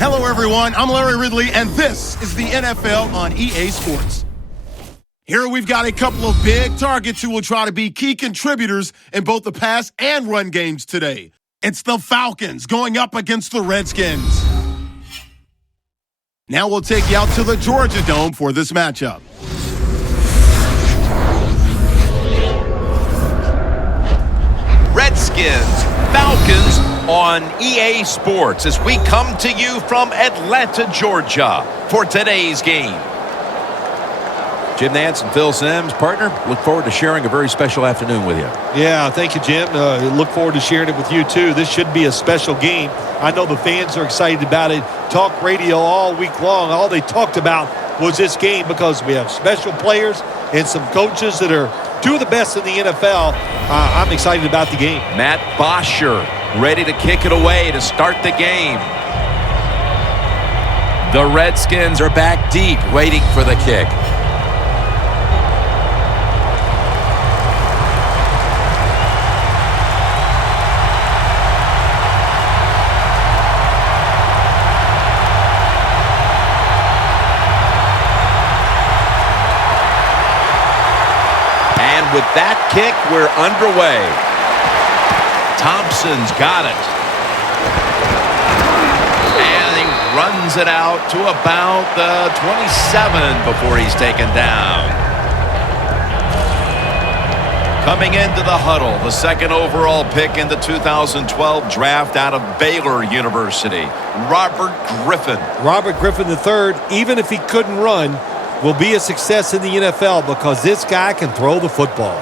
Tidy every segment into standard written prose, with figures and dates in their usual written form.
Hello, everyone. I'm Larry Ridley, and this is the NFL on EA Sports. Here we've got a couple of big targets who will try to be key contributors in both the pass and run games today. It's the Falcons going up against the Redskins. Now we'll take you out to the Georgia Dome for this matchup. Redskins, Falcons on EA Sports as we come to you from Atlanta, Georgia for today's game. Jim Nance and Phil Simms, partner, look forward to sharing a very special afternoon with you. Yeah, thank you, Jim. Look forward to sharing it with you, too. This should be a special game. I know the fans are excited about it. Talk radio all week long. All they talked about was this game because we have special players and some coaches that are two of the best in the NFL. I'm excited about the game. Matt Bosher ready to kick it away to start the game. The Redskins are back deep waiting for the kick. With that kick, we're underway. Thompson's got it. And he runs it out to about the 27 before he's taken down. Coming into the huddle, the second overall pick in the 2012 draft out of Baylor University, Robert Griffin. Robert Griffin III, even if he couldn't run, will be a success in the NFL because this guy can throw the football.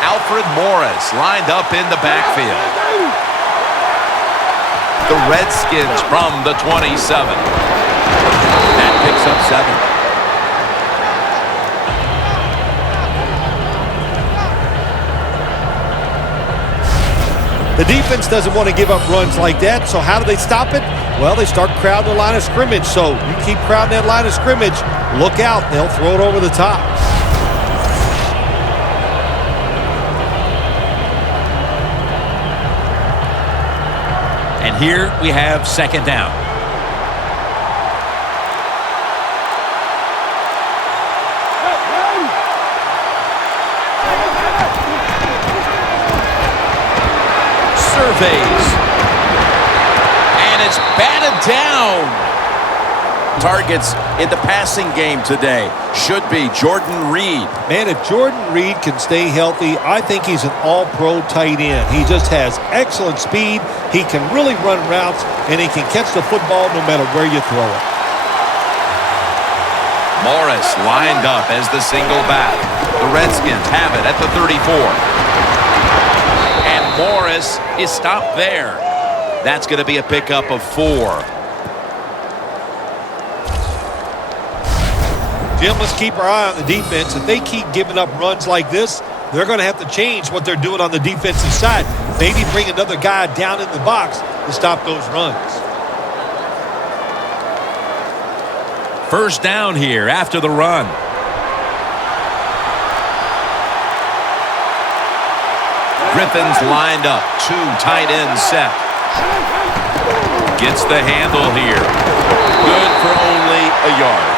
Alfred Morris lined up in the backfield. The Redskins from the 27. That picks up 7. The defense doesn't want to give up runs like that, so how do they stop it? Well, they start crowding the line of scrimmage, so you keep crowding that line of scrimmage, look out, they'll throw it over the top. And here we have second down. Surveys. And it's batted down. Targets in the passing game today should be Jordan Reed. Man, if Jordan Reed can stay healthy, I think he's an all-pro tight end. He just has excellent speed. He can really run routes, and he can catch the football no matter where you throw it. Morris lined up as the single back. The Redskins have it at the 34. And Morris is stopped there. That's going to be a pickup of 4. Jim, let's keep our eye on the defense. If they keep giving up runs like this, they're going to have to change what they're doing on the defensive side. Maybe bring another guy down in the box to stop those runs. First down here after the run. Griffin's lined up. 2 tight ends set. Gets the handle here. Good for only a yard.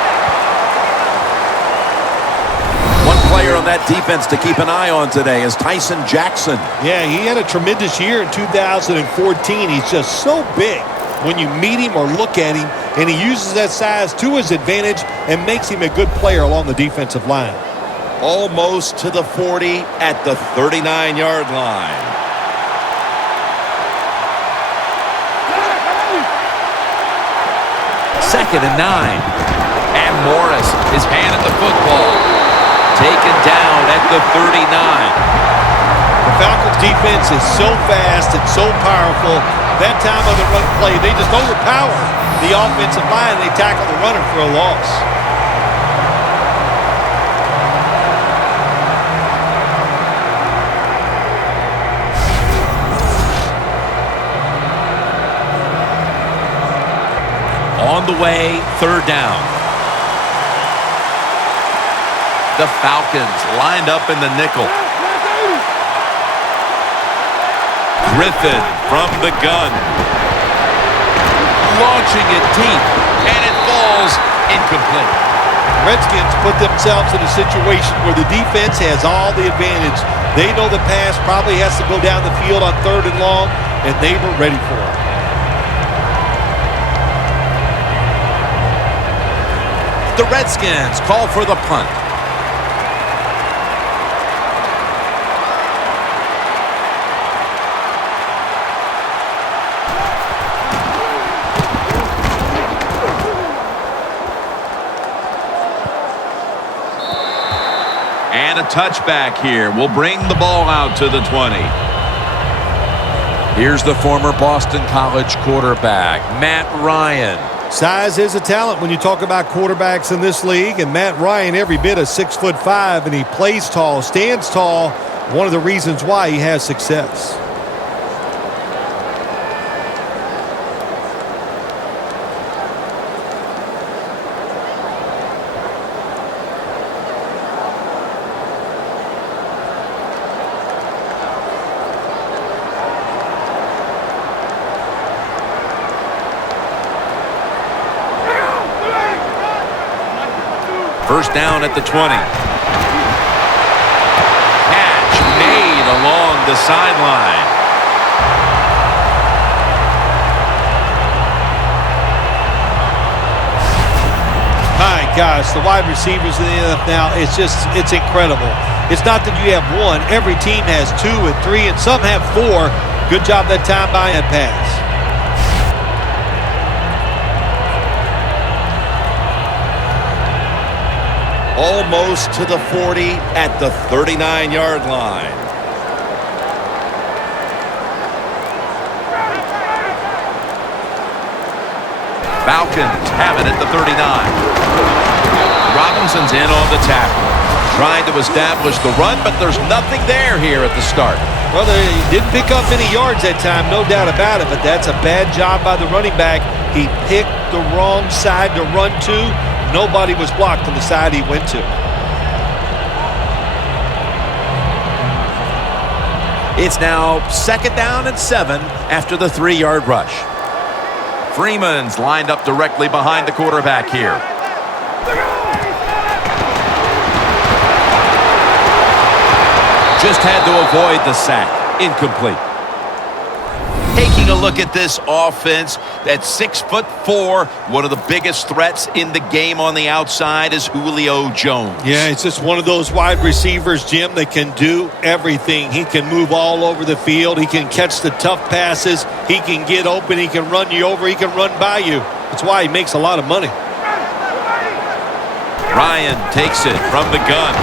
One player on that defense to keep an eye on today is Tyson Jackson. Yeah, he had a tremendous year in 2014. He's just so big when you meet him or look at him, and he uses that size to his advantage and makes him a good player along the defensive line. Almost to the 40 at the 39-yard line. Second and 9. And Morris is handed the football. Taken down at the 39. The Falcons defense is so fast and so powerful. That time of the run play, they just overpower the offensive line and they tackle the runner for a loss. On the way, third down. The Falcons lined up in the nickel. Griffin from the gun. Launching it deep, and it falls incomplete. Redskins put themselves in a situation where the defense has all the advantage. They know the pass probably has to go down the field on 3rd and long, and they were ready for it. The Redskins call for the punt. And a touchback here will bring the ball out to the 20. Here's the former Boston College quarterback, Matt Ryan. Size is a talent when you talk about quarterbacks in this league, and Matt Ryan every bit of 6'5", and he plays tall, stands tall. One of the reasons why he has success. First down at the 20. Catch made along the sideline. My gosh, the wide receivers in the NFL now, it's incredible. It's not that you have one. Every team has 2 and 3, and some have 4. Good job that time by that pass. Almost to the 40 at the 39-yard line. Falcons have it at the 39. Robinson's in on the tackle. Trying to establish the run, but there's nothing there here at the start. Well, they didn't pick up any yards that time, no doubt about it, but that's a bad job by the running back. He picked the wrong side to run to. Nobody was blocked on the side he went to. It's now 2nd down and 7 after the 3-yard rush. Freeman's lined up directly behind the quarterback here. Just had to avoid the sack. Incomplete. Taking a look at this offense, at 6'4", one of the biggest threats in the game on the outside is Julio Jones. Yeah, it's just one of those wide receivers, Jim, that can do everything. He can move all over the field. He can catch the tough passes. He can get open. He can run you over. He can run by you. That's why he makes a lot of money. Ryan takes it from the gun.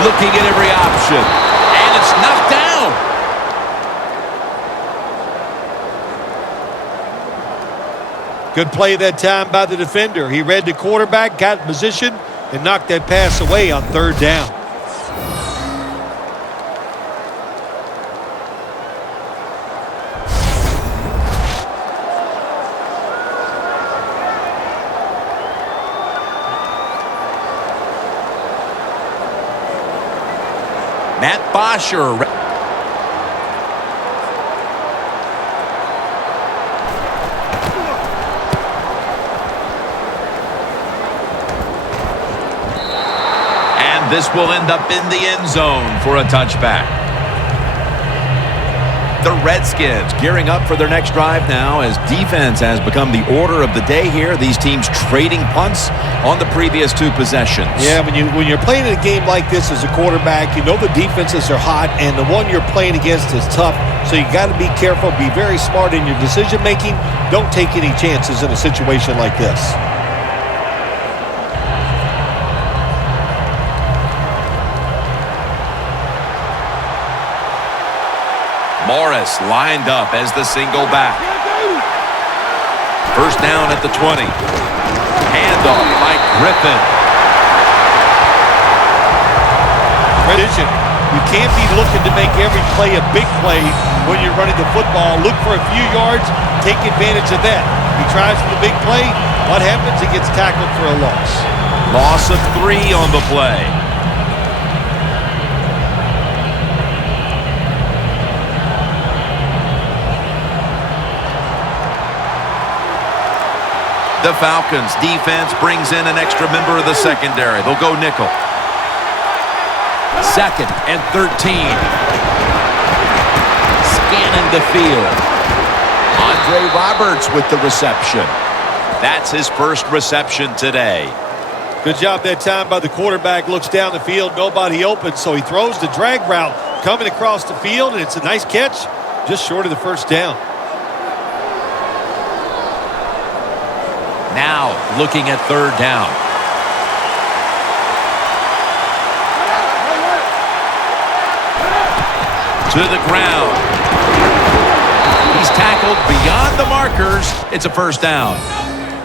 Looking at every option. And it's knocked down. Good play that time by the defender. He read the quarterback, got in position, and knocked that pass away on 3rd down. Matt Bosher. This will end up in the end zone for a touchback. The Redskins gearing up for their next drive now as defense has become the order of the day here. These teams trading punts on the previous 2 possessions. Yeah, when you're playing in a game like this as a quarterback, you know the defenses are hot, and the one you're playing against is tough. So you got to be careful, be very smart in your decision making. Don't take any chances in a situation like this. Morris lined up as the single back. First down at the 20. Handoff by Griffin. Vision. You can't be looking to make every play a big play when you're running the football. Look for a few yards. Take advantage of that. He tries for the big play. What happens? He gets tackled for a loss. Loss of 3 on the play. The Falcons defense brings in an extra member of the secondary. They'll go nickel. 2nd and 13. Scanning the field. Andre Roberts with the reception. That's his first reception today. Good job that time by the quarterback. Looks down the field, nobody open, so he throws the drag route coming across the field, and it's a nice catch, just short of the first down. Now looking at 3rd down. To the ground. He's tackled beyond the markers. It's a first down.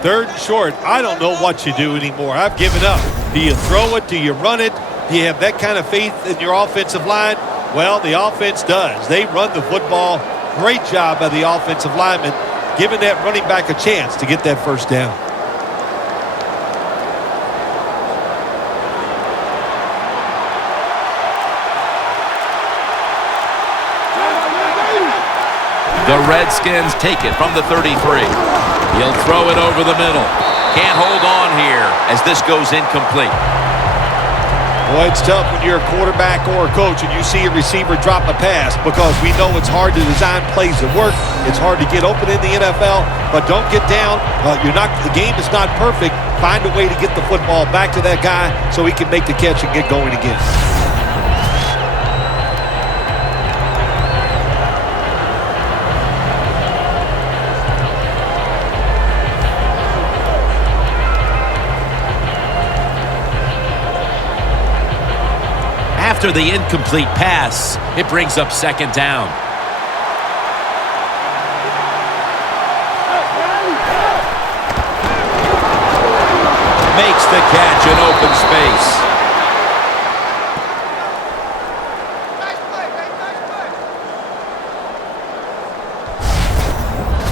3rd and short. I don't know what you do anymore. I've given up. Do you throw it? Do you run it? Do you have that kind of faith in your offensive line? Well, the offense does. They run the football. Great job by the offensive lineman, giving that running back a chance to get that first down. The Redskins take it from the 33. He'll throw it over the middle. Can't hold on here as this goes incomplete. Boy, it's tough when you're a quarterback or a coach and you see a receiver drop a pass, because we know it's hard to design plays that work. It's hard to get open in the NFL, but don't get down. The game is not perfect. Find a way to get the football back to that guy so he can make the catch and get going again. After the incomplete pass, it brings up 2nd down. Makes the catch in open space.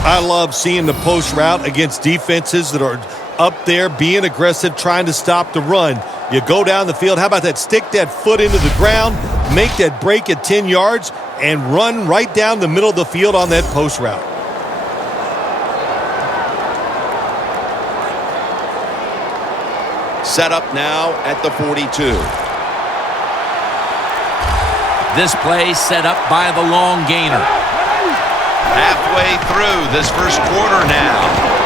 I love seeing the post route against defenses that are up there being aggressive, trying to stop the run. You go down the field. How about that? Stick that foot into the ground, make that break at 10 yards, and run right down the middle of the field on that post route. Set up now at the 42. This play set up by the long gainer. Halfway through this first quarter now.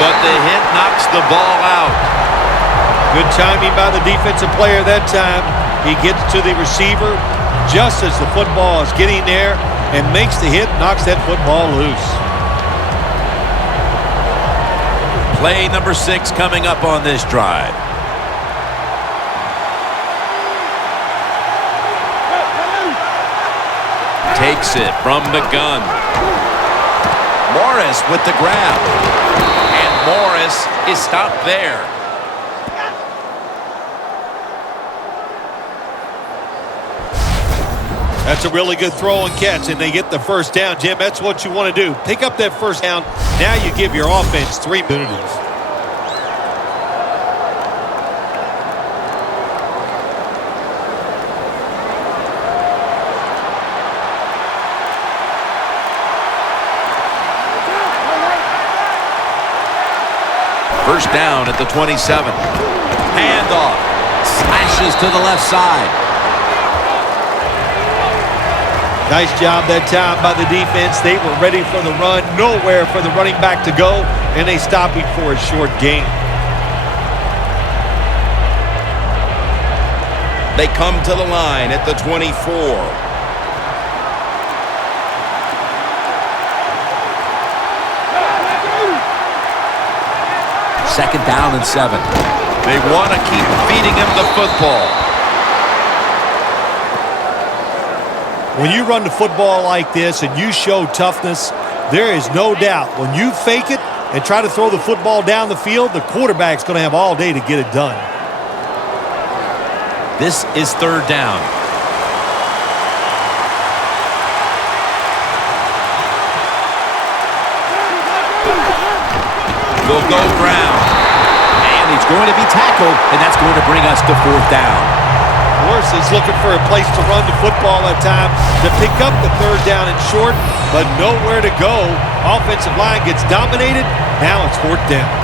But the hit knocks the ball out. Good timing by the defensive player that time. He gets to the receiver just as the football is getting there and makes the hit, knocks that football loose. Play number 6 coming up on this drive. Takes it from the gun. Morris with the grab. Morris is stopped there. That's a really good throw and catch, and they get the first down. Jim, that's what you want to do. Pick up that first down. Now you give your offense 3 minutes. First down at the 27. Handoff. Slashes to the left side. Nice job that time by the defense. They were ready for the run. Nowhere for the running back to go, and they stop him for a short gain. They come to the line at the 24. 2nd down and 7. They want to keep feeding him the football. When you run the football like this and you show toughness, there is no doubt when you fake it and try to throw the football down the field, the quarterback's going to have all day to get it done. This is 3rd down. He'll go ground. And he's going to be tackled, and that's going to bring us to fourth down. Worse is looking for a place to run the football at time to pick up the third down and short, but nowhere to go. Offensive line gets dominated. Now it's fourth down.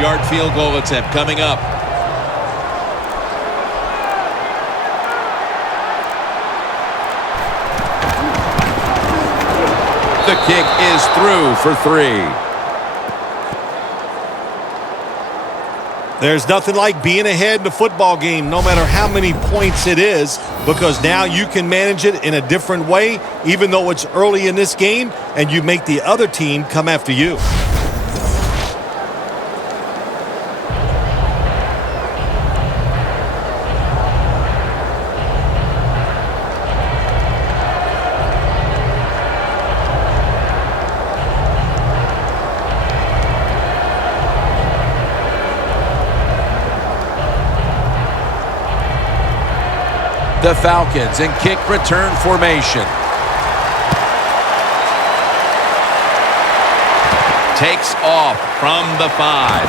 Yard field goal attempt coming up. The kick is through for 3. There's nothing like being ahead in a football game, no matter how many points it is, because now you can manage it in a different way, even though it's early in this game, and you make the other team come after you. The Falcons in kick return formation. Takes off from the 5.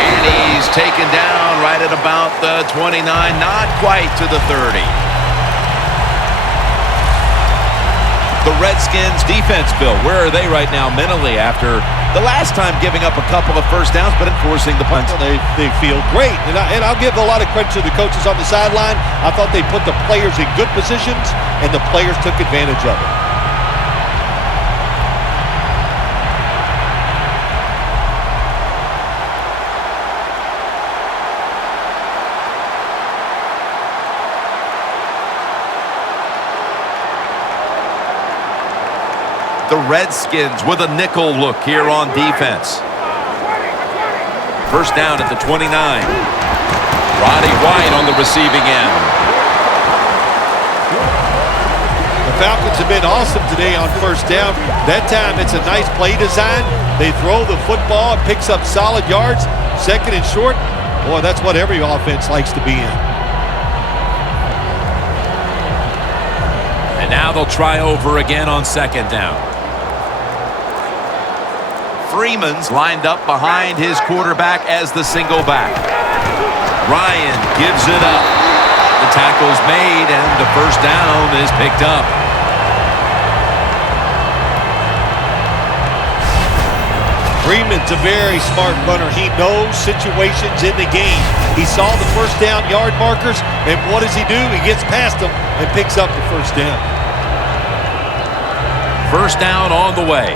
And he's taken down right at about the 29, not quite to the 30. The Redskins defense, Bill, where are they right now mentally after the last time giving up a couple of first downs but enforcing the punt? Well, they feel great, and I'll give a lot of credit to the coaches on the sideline. I thought they put the players in good positions, and the players took advantage of it. The Redskins with a nickel look here on defense. First down at the 29. Roddy White on the receiving end. The Falcons have been awesome today on first down. That time it's a nice play design. They throw the football, it picks up solid yards. Second and short, boy, that's what every offense likes to be in. And now they'll try over again on second down. Freeman's lined up behind his quarterback as the single back. Ryan gives it up. The tackle's made and the first down is picked up. Freeman's a very smart runner. He knows situations in the game. He saw the first down yard markers, and what does he do? He gets past them and picks up the first down. First down on the way.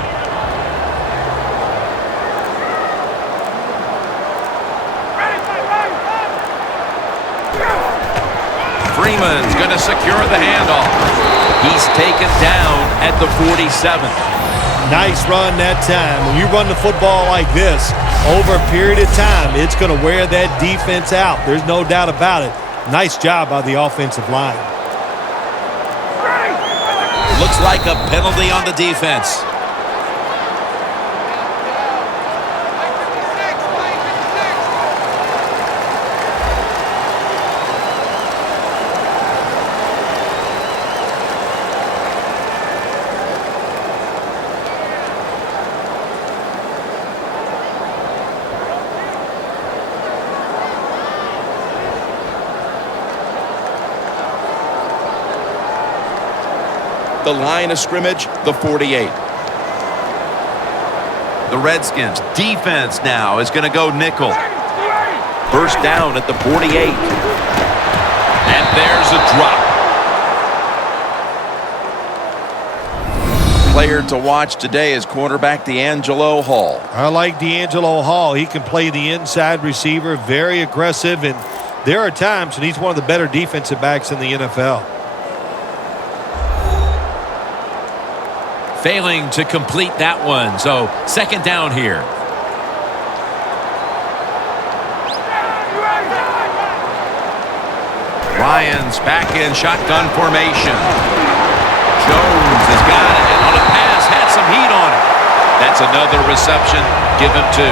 Freeman's going to secure the handoff. He's taken down at the 47. Nice run that time. When you run the football like this, over a period of time, it's going to wear that defense out. There's no doubt about it. Nice job by the offensive line. Looks like a penalty on the defense. The line of scrimmage, the 48. The Redskins defense now is going to go nickel. First down at the 48. And there's a drop. Player to watch today is cornerback D'Angelo Hall. I like D'Angelo Hall. He can play the inside receiver, very aggressive, and there are times when he's one of the better defensive backs in the NFL. Failing to complete that one, so second down here. Ryan's back in shotgun formation. Jones has got it, and on a pass, had some heat on it. That's another reception. Give him 2.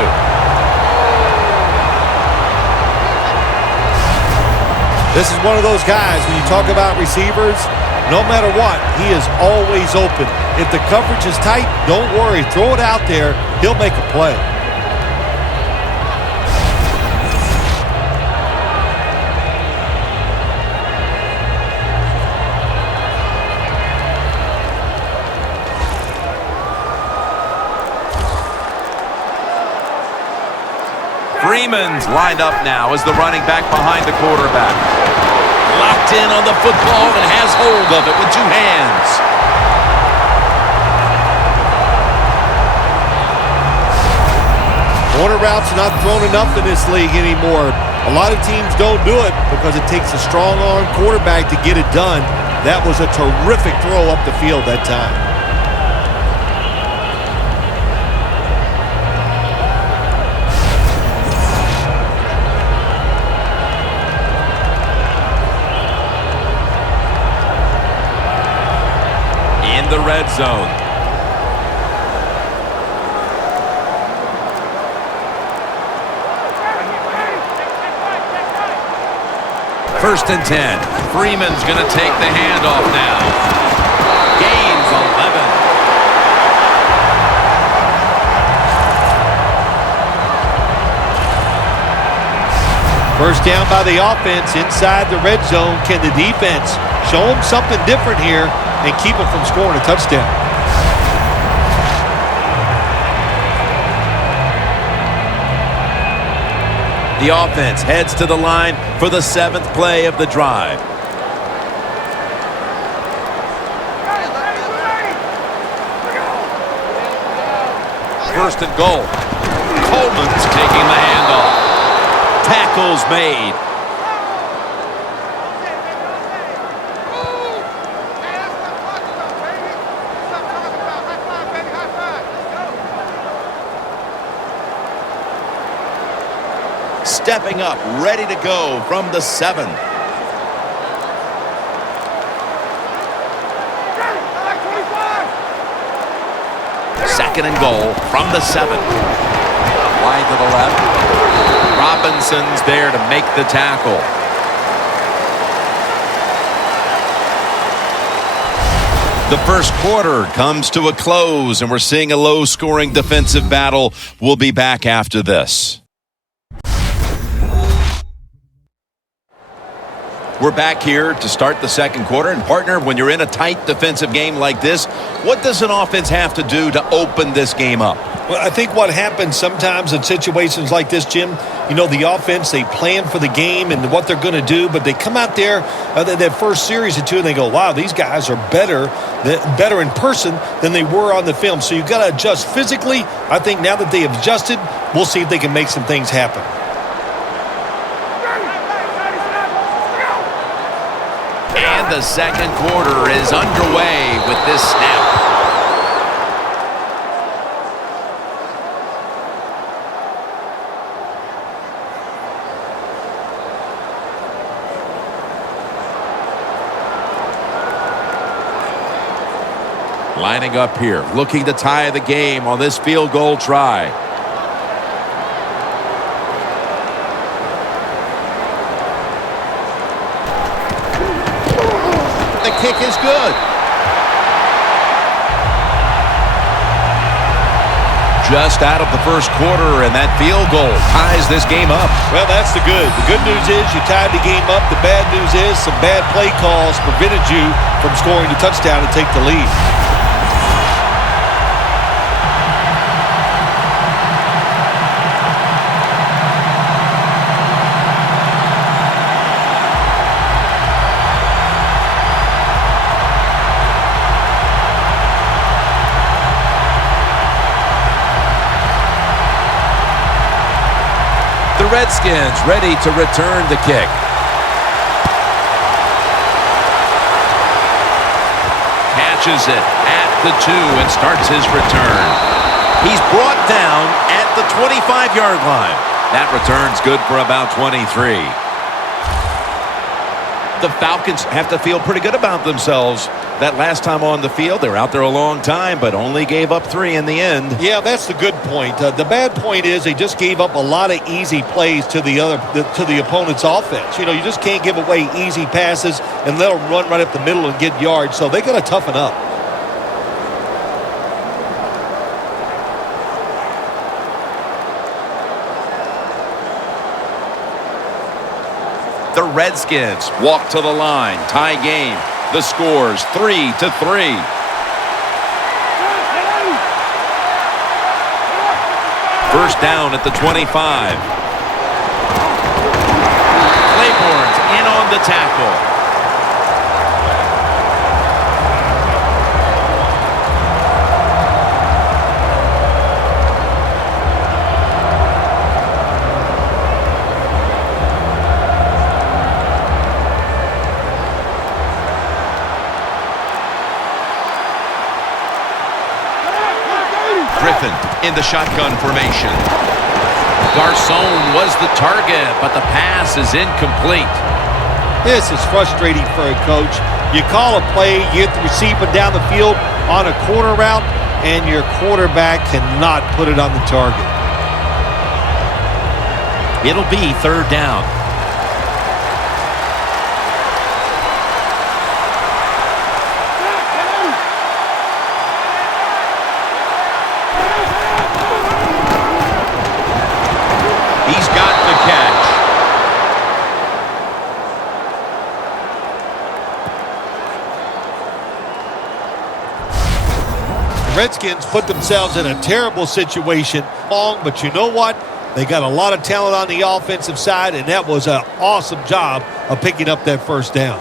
This is one of those guys, when you talk about receivers, no matter what, he is always open. If the coverage is tight, don't worry. Throw it out there. He'll make a play. Freeman's lined up now as the running back behind the quarterback. Locked in on the football and has hold of it with two hands. Corner routes are not thrown enough in this league anymore. A lot of teams don't do it because it takes a strong-arm quarterback to get it done. That was a terrific throw up the field that time. The red zone. First and 10. Freeman's going to take the handoff now. Gains 11. First down by the offense inside the red zone. Can the defense show them something different here and keep them from scoring a touchdown? The offense heads to the line for the 7th play of the drive. First and goal. Coleman's taking the handoff. Tackles made. Stepping up, ready to go from the 7. Second and goal from the 7. Wide to the left. Robinson's there to make the tackle. The first quarter comes to a close, and we're seeing a low-scoring defensive battle. We'll be back after this. We're back here to start the second quarter. And, partner, when you're in a tight defensive game like this, what does an offense have to do to open this game up? Well, I think what happens sometimes in situations like this, Jim, you know, the offense, they plan for the game and what they're going to do, but they come out there that first series or two and they go, wow, these guys are better in person than they were on the film. So you've got to adjust physically. I think now that they have adjusted, we'll see if they can make some things happen. And the second quarter is underway with this snap. Lining up here, looking to tie the game on this field goal try. The kick is good. Just out of the first quarter, and that field goal ties this game up. Well, that's the good. The good news is you tied the game up. The bad news is some bad play calls prevented you from scoring the touchdown and take the lead. The Redskins ready to return the kick. Catches it at the 2 and starts his return. He's brought down at the 25-yard line. That return's good for about 23. The Falcons have to feel pretty good about themselves. That last time on the field, they were out there a long time, but only gave up 3 in the end. Yeah, that's the good point. The bad point is they just gave up a lot of easy plays to the opponent's offense. You know, you just can't give away easy passes and let them run right up the middle and get yards. So they got to toughen up. The Redskins walk to the line. Tie game. The score's 3-3. First down at the 25. Claiborne's in on the tackle. In the shotgun formation. Garcon was the target, but the pass is incomplete. This is frustrating for a coach. You call a play, you get the receiver down the field on a corner route, and your quarterback cannot put it on the target. It'll be third down. Redskins put themselves in a terrible situation but you know what? They got a lot of talent on the offensive side, and that was an awesome job of picking up that first down.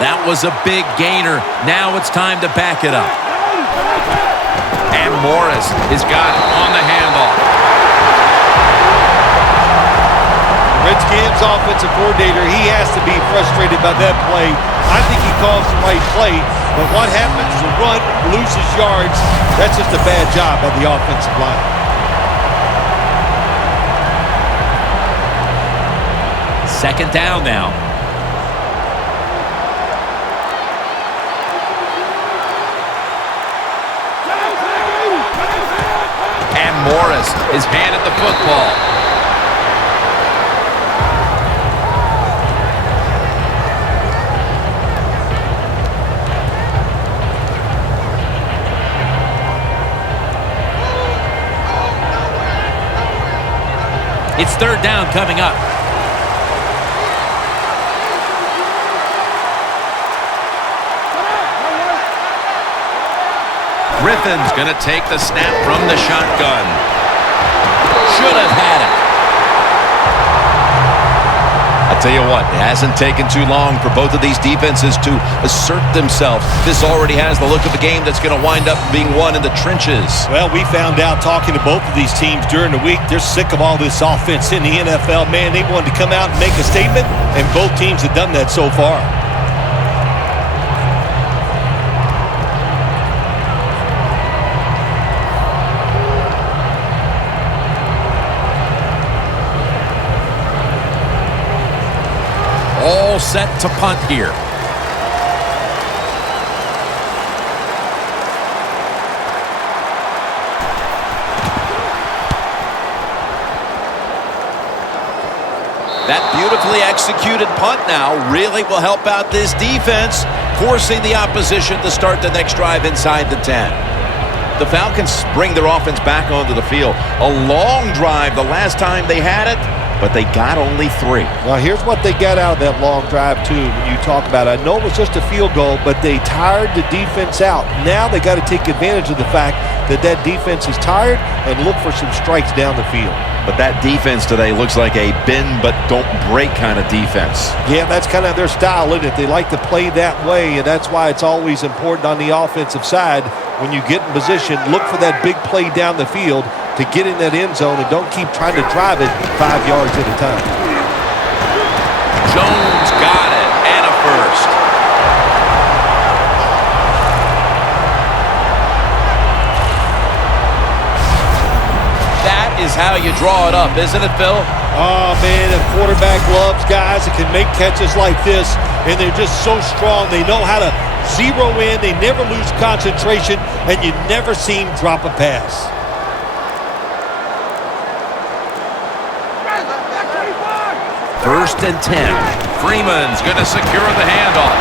That was a big gainer. Now it's time to back it up. And Morris has got it on the handoff. Redskins offensive coordinator, he has to be frustrated by that play. I think he calls the right play, but what happens? The run loses yards. That's just a bad job by the offensive line. Second down now. Morris is handed the football. It's third down coming up. Griffin's going to take the snap from the shotgun. Should have had it. I tell you what, it hasn't taken too long for both of these defenses to assert themselves. This already has the look of a game that's going to wind up being won in the trenches. Well, we found out talking to both of these teams during the week, they're sick of all this offense in the NFL. Man, they wanted to come out and make a statement, and both teams have done that so far. All set to punt here. That beautifully executed punt now really will help out this defense, forcing the opposition to start the next drive inside the 10. The Falcons bring their offense back onto the field. A long drive the last time they had it, but they got only 3. Well, here's what they got out of that long drive, too, when you talk about it. I know it was just a field goal, but they tired the defense out. Now they got to take advantage of the fact that that defense is tired and look for some strikes down the field. But that defense today looks like a bend but don't break kind of defense. Yeah, that's kind of their style, isn't it? They like to play that way, and that's why it's always important on the offensive side. When you get in position, look for that big play down the field to get in that end zone, and don't keep trying to drive it 5 yards at a time. Jones got it, and a first. is how you draw it up, isn't it, Phil? Oh, man, a quarterback loves guys that can make catches like this, and they're just so strong. They know how to zero in. They never lose concentration, and you never see him drop a pass. First and 10. Freeman's going to secure the handoff.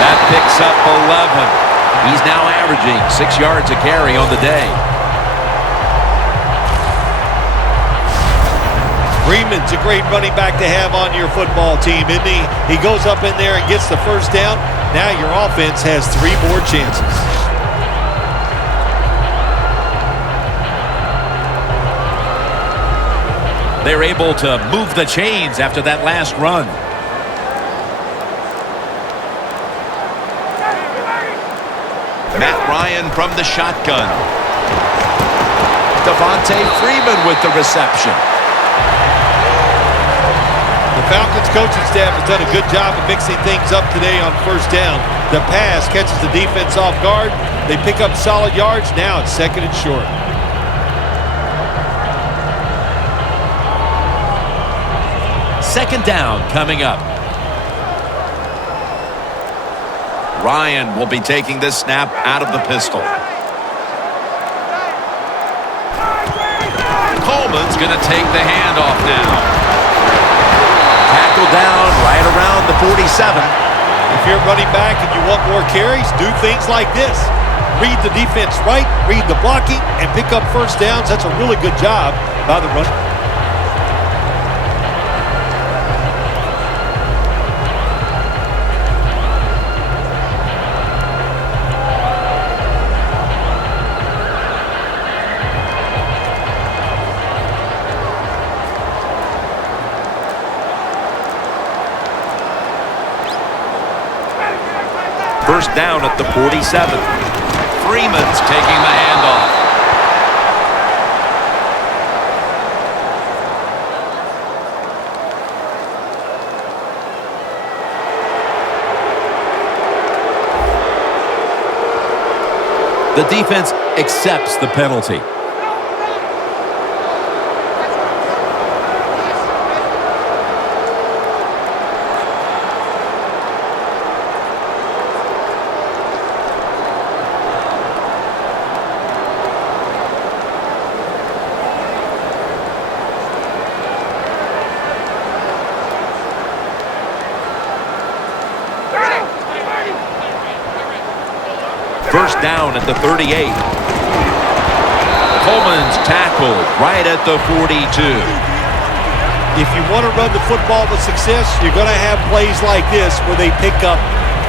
That picks up 11. He's now averaging 6 yards a carry on the day. Freeman's a great running back to have on your football team, isn't he? He goes up in there and gets the first down. Now your offense has 3 more chances. They're able to move the chains after that last run. Matt Ryan from the shotgun. Devontae Freeman with the reception. The Falcons coaching staff has done a good job of mixing things up today on first down. The pass catches the defense off guard. They pick up solid yards. Now it's 2nd and short. Second down coming up. Ryan will be taking this snap out of the pistol. Coleman's going to take the handoff now. Tackle down right around the 47. If you're running back and you want more carries, do things like this. Read the defense right, read the blocking, and pick up first downs. That's a really good job by the runner. First down at the 47. Freeman's taking the handoff. The defense accepts the penalty. First down at the 38. Coleman's tackled right at the 42. If you want to run the football with success, you're going to have plays like this where they pick up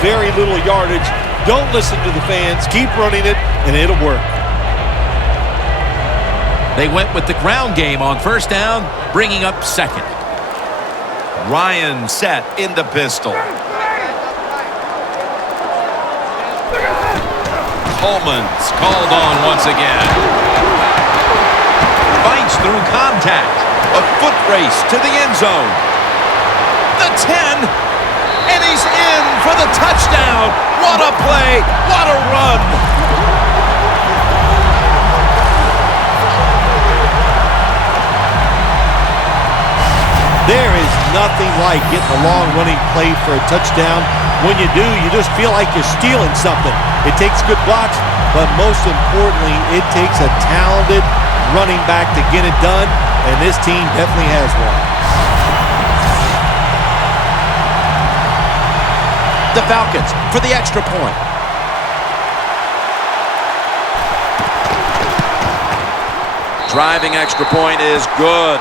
very little yardage. Don't listen to the fans. Keep running it, and it'll work. They went with the ground game on first down, bringing up second. Ryan set in the pistol. Coleman's called on once again. Fights through contact. A foot race to the end zone. The 10, and he's in for the touchdown. What a play. What a run. There is nothing like getting a long running play for a touchdown. When you do, you just feel like you're stealing something. It takes good blocks, but most importantly, it takes a talented running back to get it done, and this team definitely has one. The Falcons for the extra point. Driving extra point is good.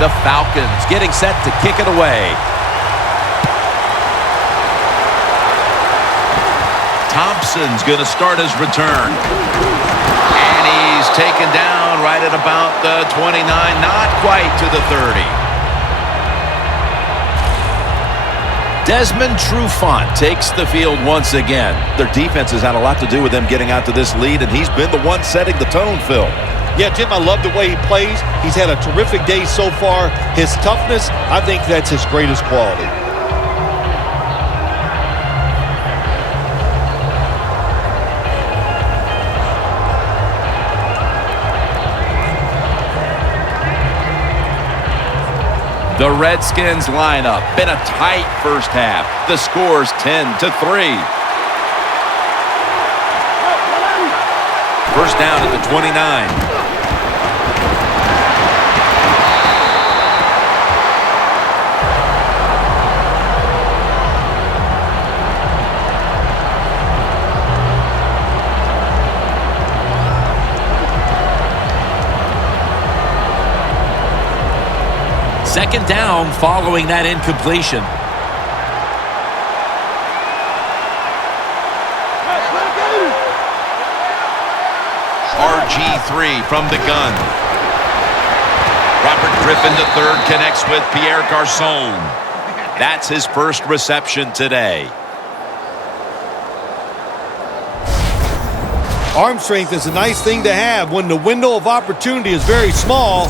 The Falcons getting set to kick it away. Tom Thompson's going to start his return. And he's taken down right at about the 29, not quite to the 30. Desmond Trufant takes the field once again. Their defense has had a lot to do with them getting out to this lead, and he's been the one setting the tone, Phil. Yeah, Jim, I love the way he plays. He's had a terrific day so far. His toughness, I think that's his greatest quality. The Redskins lineup. Been a tight first half. The score's 10-3. First down at the 29. Second down following that incompletion. RG3 from the gun. Robert Griffin III connects with Pierre Garçon. That's his first reception today. Arm strength is a nice thing to have when the window of opportunity is very small.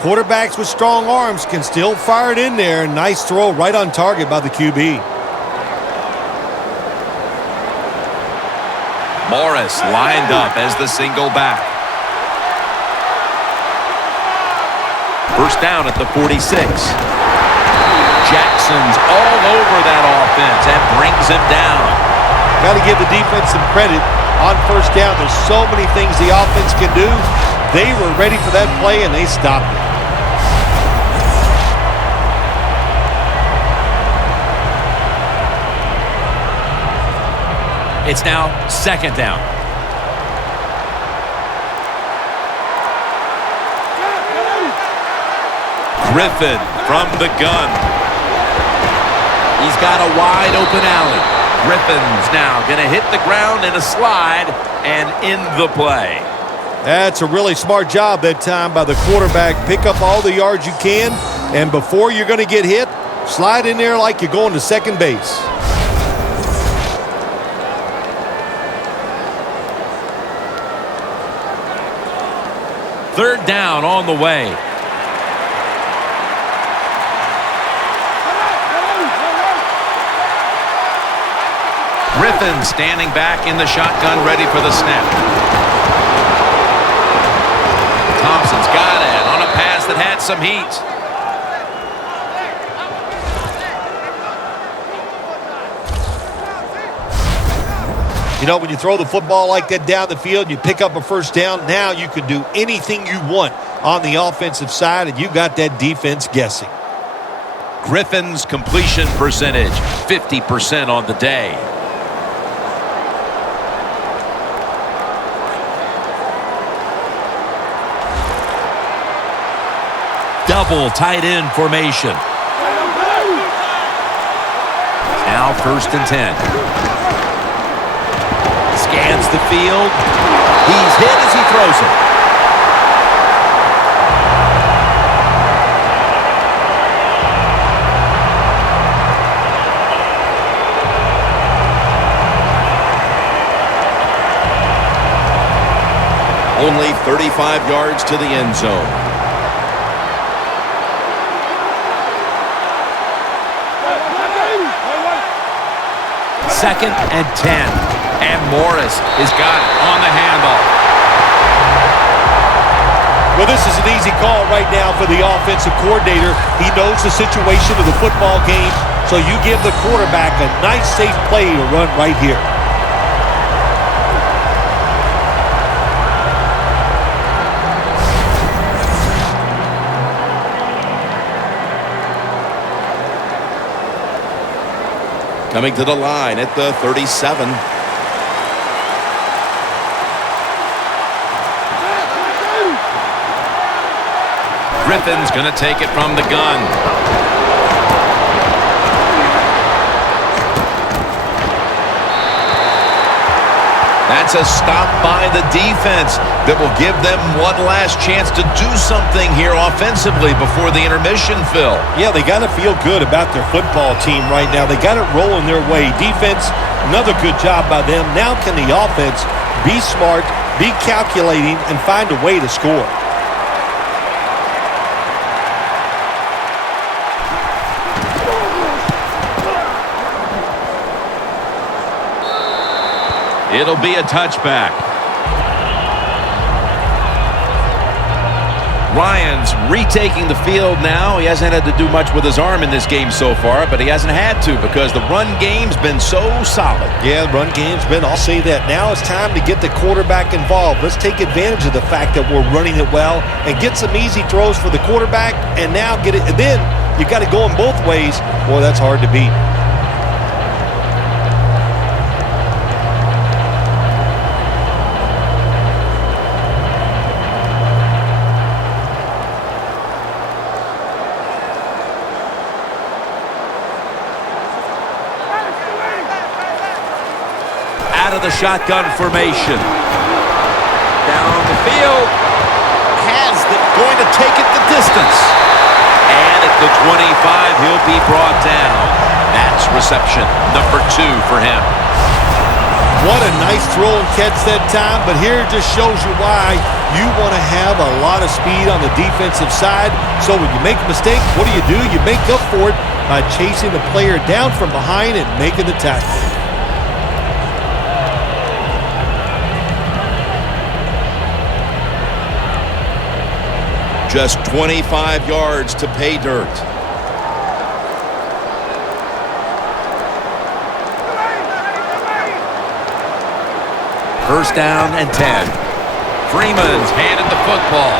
Quarterbacks with strong arms can still fire it in there. Nice throw right on target by the QB. Morris lined up as the single back. First down at the 46. Jackson's all over that offense and brings him down. Got to give the defense some credit on first down. There's so many things the offense can do. They were ready for that play and they stopped it. It's now second down. Griffin from the gun. He's got a wide open alley. Griffin's now going to hit the ground in a slide and in the play. That's a really smart job that time by the quarterback. Pick up all the yards you can, and before you're going to get hit, slide in there like you're going to second base. Third down on the way. Griffin standing back in the shotgun, ready for the snap. Thompson's got it on a pass that had some heat. You know, when you throw the football like that down the field, you pick up a first down, now you can do anything you want on the offensive side, and you got that defense guessing. Griffin's completion percentage, 50% on the day. Double tight end formation. Now first and 10. Scans the field. He's hit as he throws it. Only 35 yards to the end zone. Second and 10. And Morris has got it on the handoff. Well, this is an easy call right now for the offensive coordinator. He knows the situation of the football game, so you give the quarterback a nice, safe play to run right here. Coming to the line at the 37. Griffin's going to take it from the gun. That's a stop by the defense that will give them one last chance to do something here offensively before the intermission, Phil. Yeah, they got to feel good about their football team right now. They got it rolling their way. Defense, another good job by them. Now can the offense be smart, be calculating, and find a way to score? It'll be a touchback. Ryan's retaking the field now. He hasn't had to do much with his arm in this game so far, but he hasn't had to because the run game's been so solid. Yeah, the run game's been, I'll say that. Now it's time to get the quarterback involved. Let's take advantage of the fact that we're running it well and get some easy throws for the quarterback and now get it. And then you got to go in both ways. Boy, that's hard to beat. Out of the shotgun formation. Down the field. Going to take it the distance. And at the 25, he'll be brought down. That's reception number 2 for him. What a nice throw and catch that time, but here it just shows you why you want to have a lot of speed on the defensive side. So when you make a mistake, what do? You make up for it by chasing the player down from behind and making the tackle. Just 25 yards to pay dirt. First down and 10. Freeman's handed the football.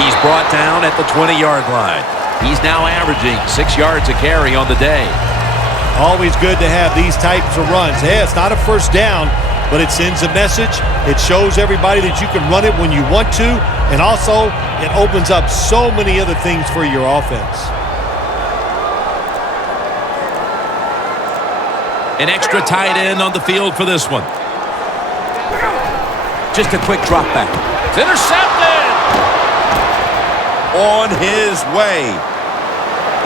He's brought down at the 20-yard line. He's now averaging 6 yards a carry on the day. Always good to have these types of runs. Hey, it's not a first down, but it sends a message. It shows everybody that you can run it when you want to, and also it opens up so many other things for your offense. An extra tight end on the field for this one. Just a quick drop back. It's intercepted! On his way.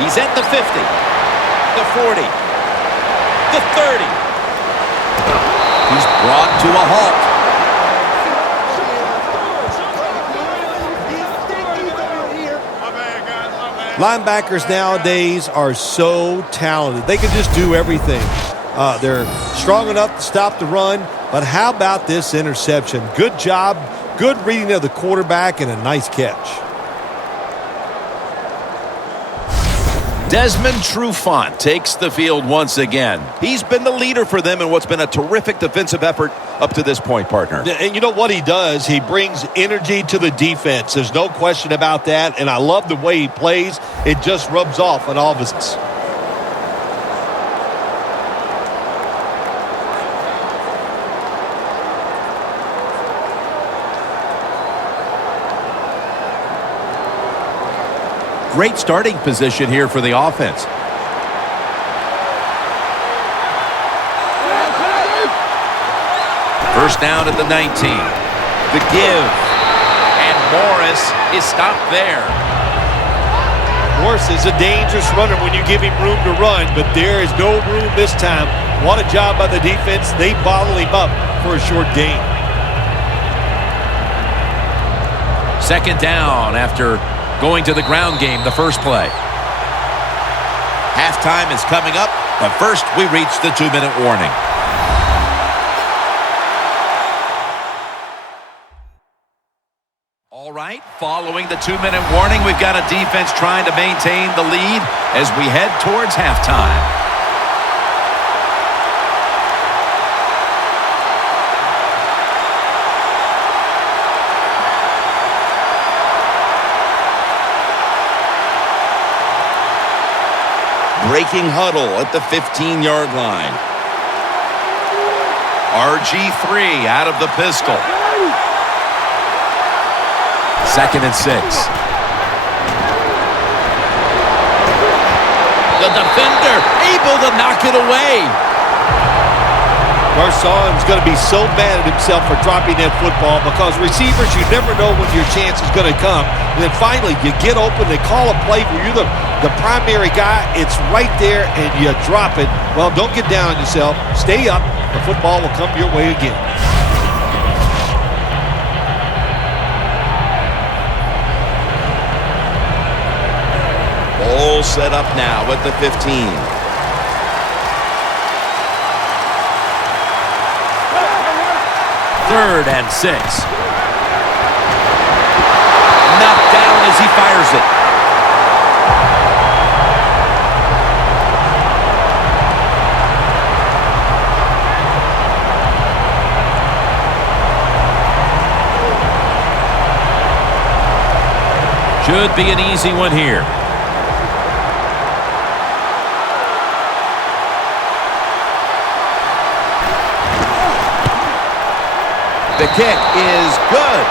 He's at the 50, the 40, the 30. He's brought to a halt. Linebackers nowadays are so talented. They can just do everything. They're strong enough to stop the run, but how about this interception? Good job, good reading of the quarterback, and a nice catch. Desmond Trufant takes the field once again. He's been the leader for them in what's been a terrific defensive effort up to this point, partner. And you know what he does? He brings energy to the defense. There's no question about that, and I love the way he plays. It just rubs off on all of us. Great starting position here for the offense. First down at the 19. The give. And Morris is stopped there. Morris is a dangerous runner when you give him room to run, but there is no room this time. What a job by the defense. They bottle him up for a short gain. Second down after going to the ground game the first play. Halftime is coming up, but first we reach the 2-minute warning. All right, following the 2-minute warning, we've got a defense trying to maintain the lead as we head towards halftime. Breaking huddle at the 15-yard line. RG3 out of the pistol. Second and 6. The defender able to knock it away. Garcon's going to be so mad at himself for dropping that football because receivers, you never know when your chance is going to come. And then finally, you get open, they call a play where you're the primary guy. It's right there, and you drop it. Well, don't get down on yourself. Stay up. The football will come your way again. All set up now at the 15. Third and 6. Knocked down as he fires it. Should be an easy one here. The kick is good.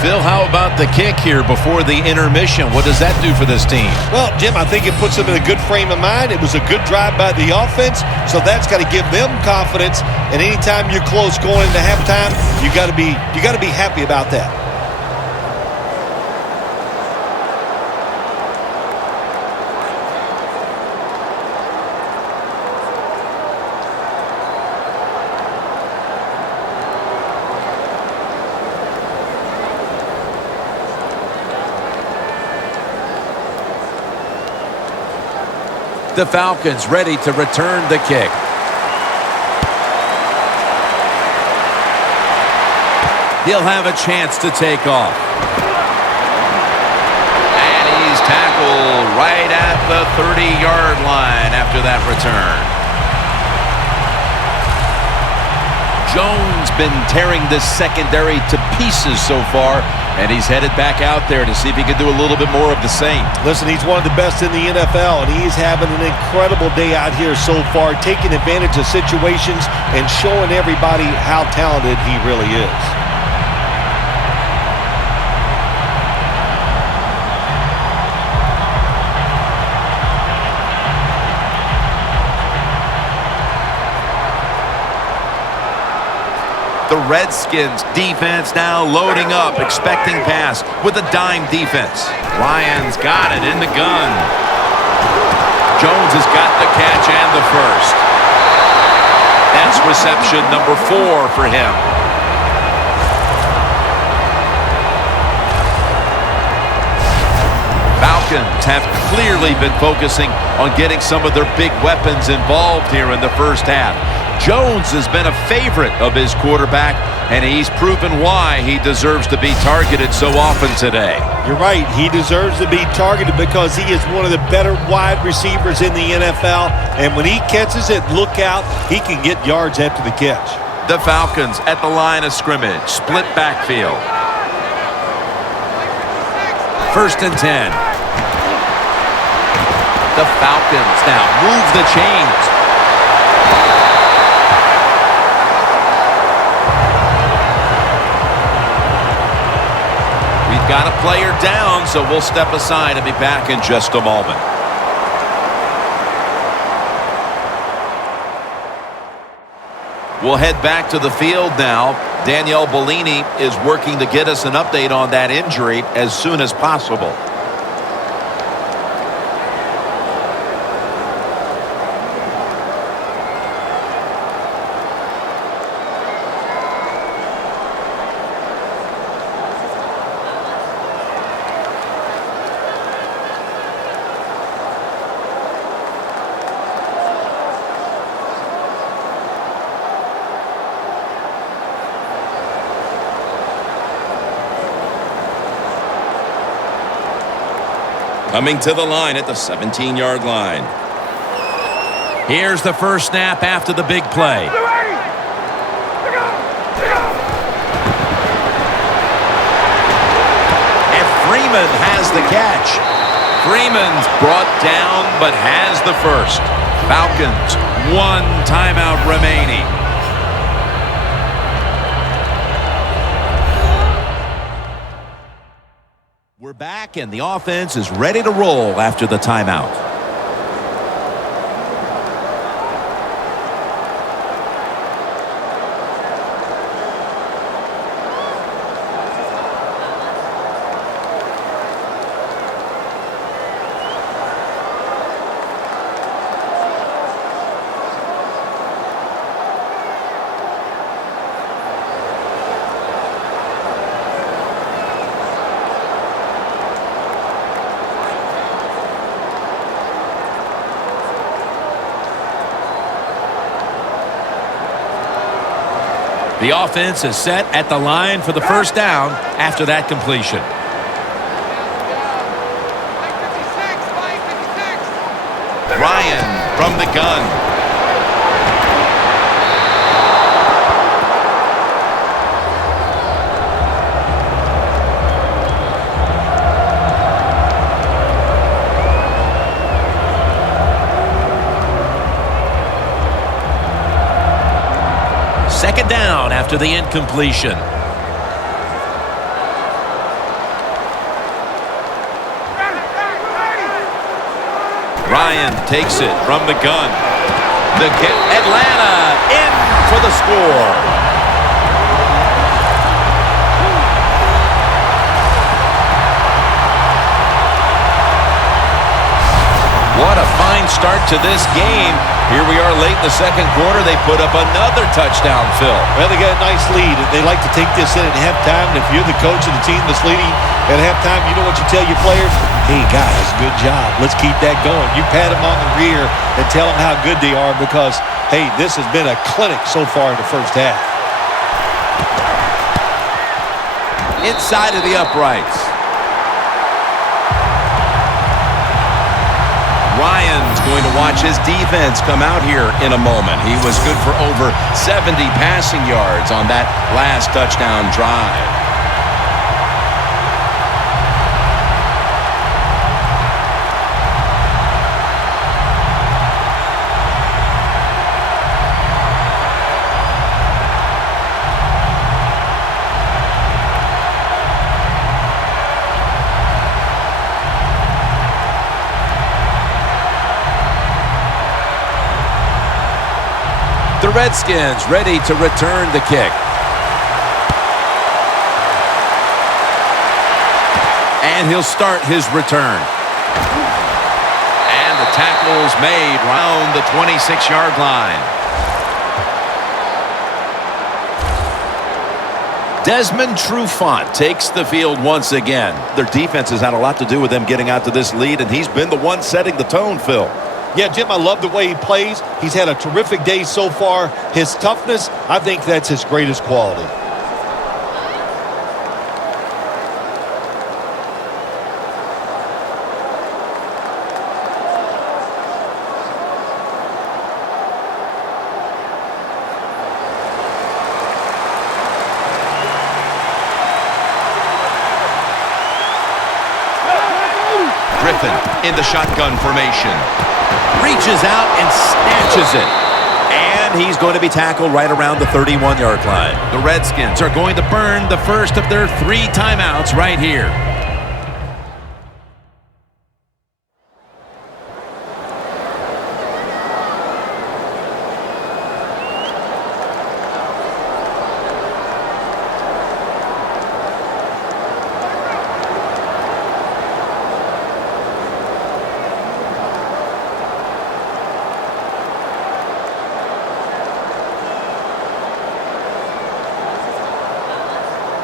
Phil, how about the kick here before the intermission? What does that do for this team? Well, Jim, I think it puts them in a good frame of mind. It was a good drive by the offense, so that's got to give them confidence. And anytime you're close going into halftime, you got to be happy about that. The Falcons ready to return the kick. He'll have a chance to take off. And he's tackled right at the 30-yard line after that return. Jones been tearing this secondary to pieces so far, and he's headed back out there to see if he can do a little bit more of the same. Listen, he's one of the best in the NFL, and he's having an incredible day out here so far, taking advantage of situations and showing everybody how talented he really is. The Redskins defense now loading up, expecting pass with a dime defense. Ryan's got it in the gun. Jones has got the catch and the first. That's reception number 4 for him. Falcons have clearly been focusing on getting some of their big weapons involved here in the first half. Jones has been a favorite of his quarterback, and he's proven why he deserves to be targeted so often today. You're right. He deserves to be targeted because he is one of the better wide receivers in the NFL, and when he catches it, look out, he can get yards after the catch. The Falcons at the line of scrimmage, split backfield. First and 10. The Falcons now move the chains. Got a player down, so we'll step aside and be back in just a moment. We'll head back to the field now. Danielle Bellini is working to get us an update on that injury as soon as possible. Coming to the line at the 17-yard line. Here's the first snap after the big play. And Freeman has the catch. Freeman's brought down but has the first. Falcons, 1 timeout remaining. We're back, and the offense is ready to roll after the timeout. The offense is set at the line for the first down after that completion. Ryan from the gun. Second down after the incompletion. Ryan takes it from the gun. Atlanta in for the score. What a fine start to this game. Here we are late in the second quarter. They put up another touchdown, Phil. Well, they got a nice lead. They like to take this in at halftime. And if you're the coach of the team that's leading at halftime, you know what you tell your players? Hey, guys, good job. Let's keep that going. You pat them on the rear and tell them how good they are because, hey, this has been a clinic so far in the first half. Inside of the uprights. Ryan's going to watch his defense come out here in a moment. He was good for over 70 passing yards on that last touchdown drive. The Redskins ready to return the kick. And he'll start his return. And the tackle's made around the 26-yard line. Desmond Trufant takes the field once again. Their defense has had a lot to do with them getting out to this lead, and he's been the one setting the tone, Phil. Yeah, Jim, I love the way he plays. He's had a terrific day so far. His toughness, I think that's his greatest quality. Griffin in the shotgun formation. Reaches out and snatches it. And he's going to be tackled right around the 31-yard line. The Redskins are going to burn the first of their 3 timeouts right here.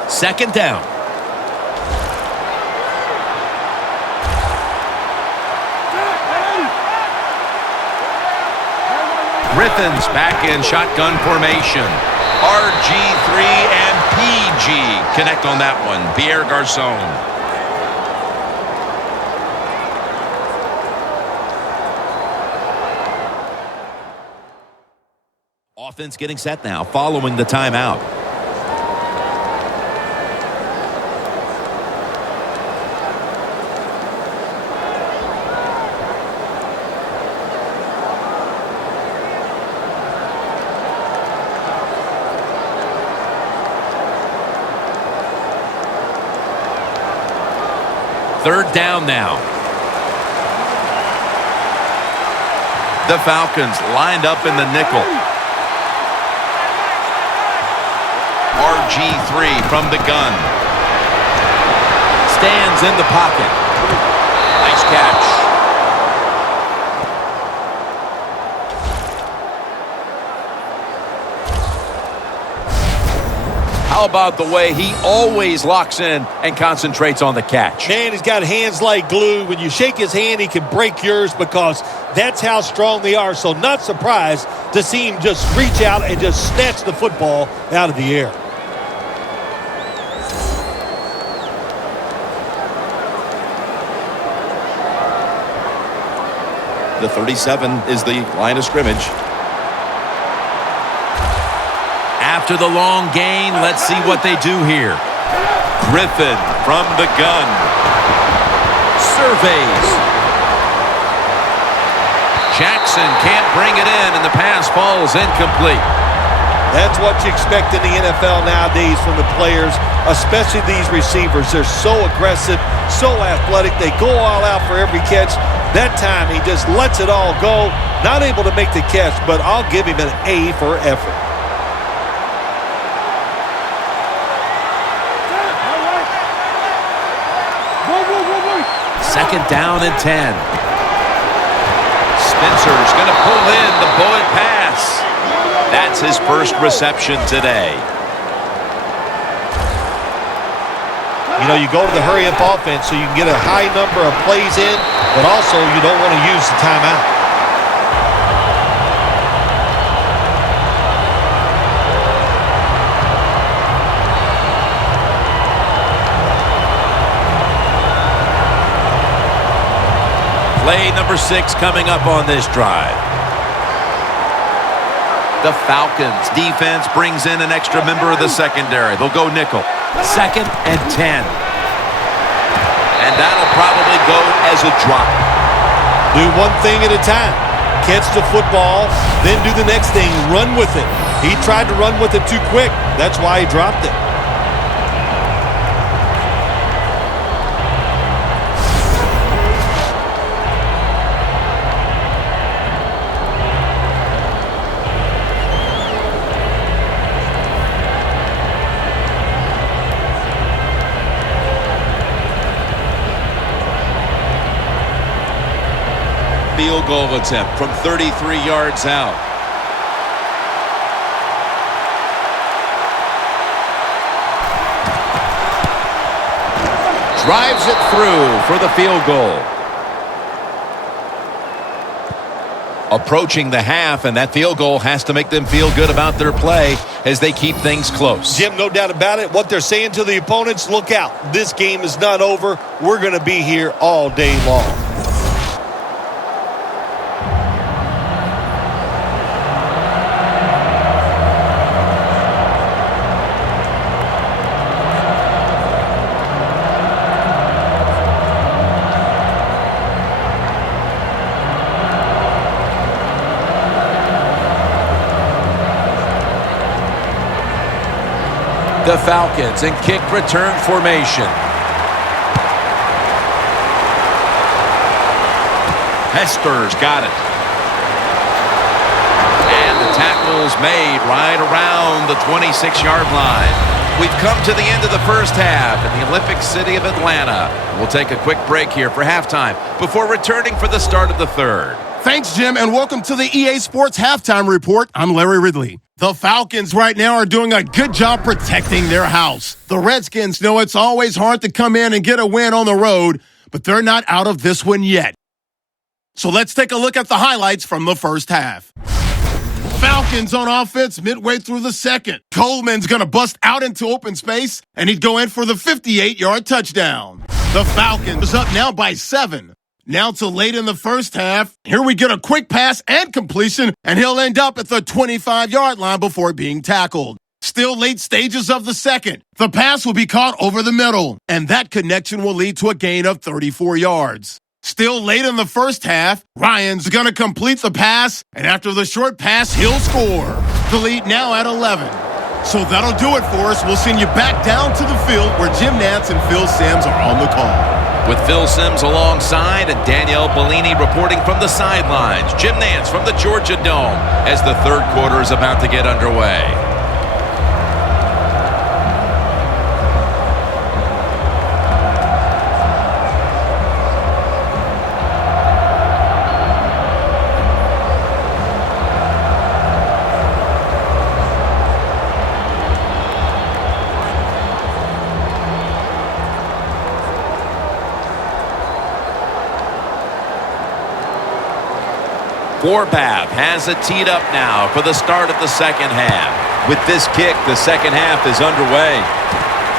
Second down. Griffin's back in shotgun formation. RG3 and PG connect on that one. Pierre Garçon. Offense getting set now following the timeout. Third down now. The Falcons lined up in the nickel. RG3 from the gun. Stands in the pocket. Nice catch. How about the way he always locks in and concentrates on the catch? Man, he's got hands like glue. When you shake his hand, he can break yours because that's how strong they are. So not surprised to see him just reach out and just snatch the football out of the air. The 37 is the line of scrimmage. After the long gain, let's see what they do here. Griffin from the gun. Surveys. Jackson can't bring it in, and the pass falls incomplete. That's what you expect in the NFL nowadays from the players, especially these receivers. They're so aggressive, so athletic. They go all out for every catch. That time, he just lets it all go. Not able to make the catch, but I'll give him an A for effort. Second down and 10. Spencer's going to pull in the bullet pass. That's his first reception today. You know, you go to the hurry-up offense so you can get a high number of plays in, but also you don't want to use the timeout. Play number 6 coming up on this drive. The Falcons defense brings in an extra member of the secondary. They'll go nickel. Second and 10. And that'll probably go as a drop. Do one thing at a time. Catch the football, then do the next thing, run with it. He tried to run with it too quick. That's why he dropped it. Field goal attempt from 33 yards out. Drives it through for the field goal. Approaching the half, and that field goal has to make them feel good about their play as they keep things close. Jim, no doubt about it. What they're saying to the opponents, look out. This game is not over. We're going to be here all day long. The Falcons in kick return formation. Hester's got it. And the tackle's made right around the 26-yard line. We've come to the end of the first half in the Olympic city of Atlanta. We'll take a quick break here for halftime before returning for the start of the third. Thanks, Jim, and welcome to the EA Sports Halftime Report. I'm Larry Ridley. The Falcons right now are doing a good job protecting their house. The Redskins know it's always hard to come in and get a win on the road, but they're not out of this one yet. So let's take a look at the highlights from the first half. Falcons on offense midway through the second. Coleman's going to bust out into open space, and he'd go in for the 58-yard touchdown. The Falcons up now by 7. Now to late in the first half, here we get a quick pass and completion, and he'll end up at the 25-yard line before being tackled. Still late stages of the second. The pass will be caught over the middle, and that connection will lead to a gain of 34 yards. Still late in the first half, Ryan's going to complete the pass, and after the short pass, he'll score. The lead now at 11. So that'll do it for us. We'll send you back down to the field where Jim Nantz and Phil Simms are on the call. With Phil Simms alongside and Danielle Bellini reporting from the sidelines. Jim Nantz from the Georgia Dome as the third quarter is about to get underway. Gorbav has it teed up now for the start of the second half. With this kick, the second half is underway.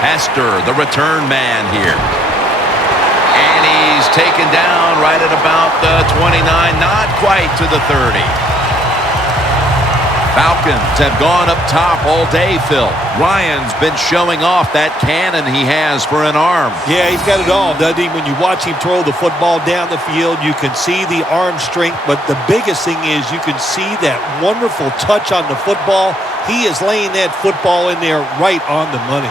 Hester, the return man here. And he's taken down right at about the 29, not quite to the 30. Falcons have gone up top all day, Phil. Ryan's been showing off that cannon he has for an arm. Yeah, he's got it all, doesn't he? When you watch him throw the football down the field, you can see the arm strength, but the biggest thing is you can see that wonderful touch on the football. He is laying that football in there right on the money.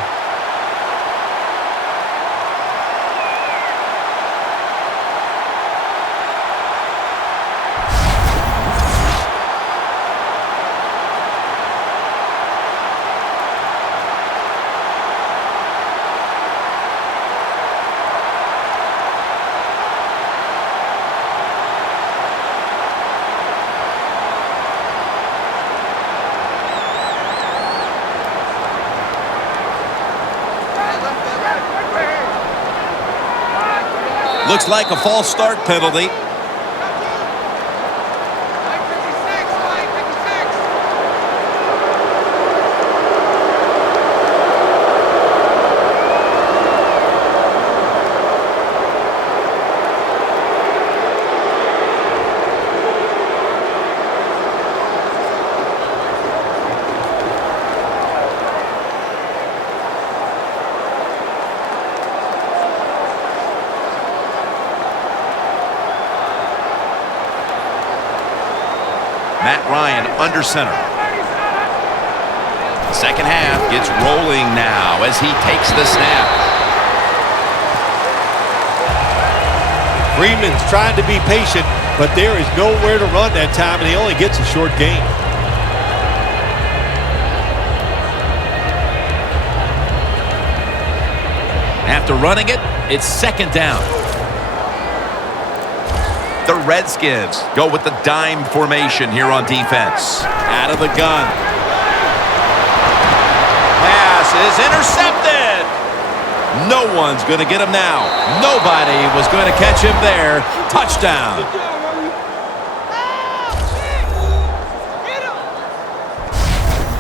Looks like a false start penalty. Matt Ryan under center. Second half gets rolling now as he takes the snap. Freeman's trying to be patient, but there is nowhere to run that time, and he only gets a short gain. After running it, it's second down. The Redskins go with the dime formation here on defense. Out of the gun. Pass is intercepted. No one's going to get him now. Nobody was going to catch him there. Touchdown.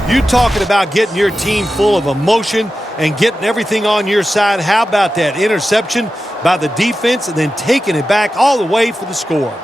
You talking about getting your team full of emotion and getting everything on your side. How about that interception by the defense and then taking it back all the way for the score?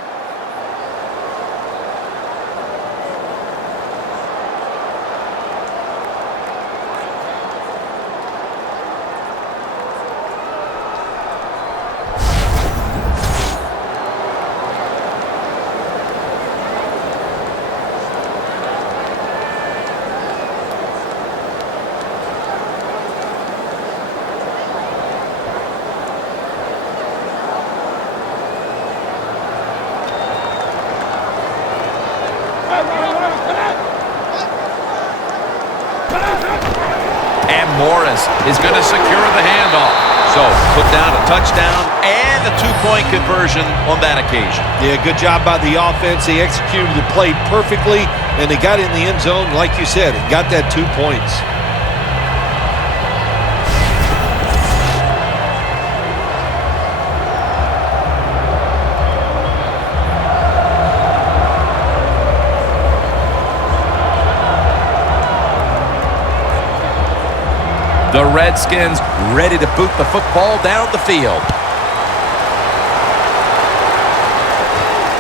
Morris is going to secure the handoff. So put down a touchdown and a two-point conversion on that occasion. Yeah, good job by the offense. They executed the play perfectly, and they got in the end zone, like you said, and got that 2 points. The Redskins ready to boot the football down the field.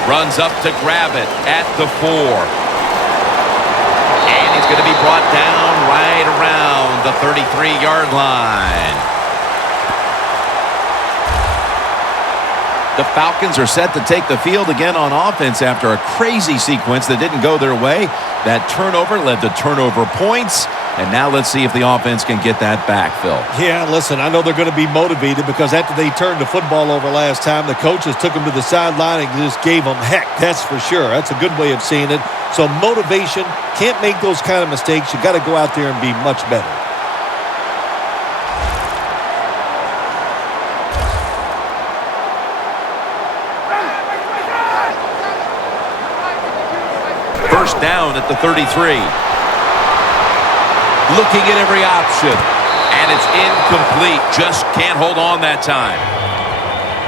Runs up to grab it at the 4. And he's going to be brought down right around the 33-yard line. The Falcons are set to take the field again on offense after a crazy sequence that didn't go their way. That turnover led to turnover points. And now let's see if the offense can get that back, Phil. Yeah, listen, I know they're going to be motivated because after they turned the football over last time, the coaches took them to the sideline and just gave them heck. That's for sure. That's a good way of seeing it. So motivation, can't make those kind of mistakes. You got to go out there and be much better. First down at the 33. Looking at every option. And it's incomplete. Just can't hold on that time.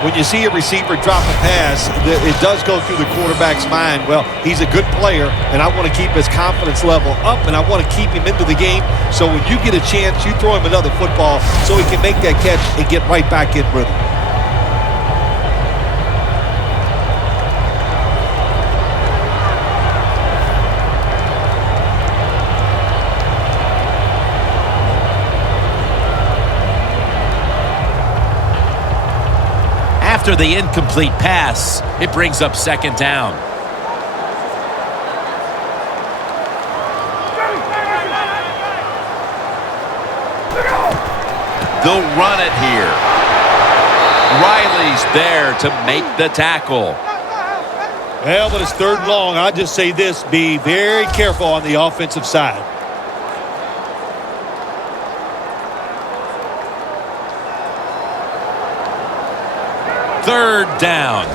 when you see a receiver drop a pass, it does go through the quarterback's mind, well, he's a good player, and I want to keep his confidence level up, and I want to keep him into the game. So when you get a chance, you throw him another football so he can make that catch and get right back in rhythm. After the incomplete pass, it brings up second down. They'll run it here. Riley's there to make the tackle. Well, but it's third and long. I'll just say this, be very careful on the offensive side. Third down.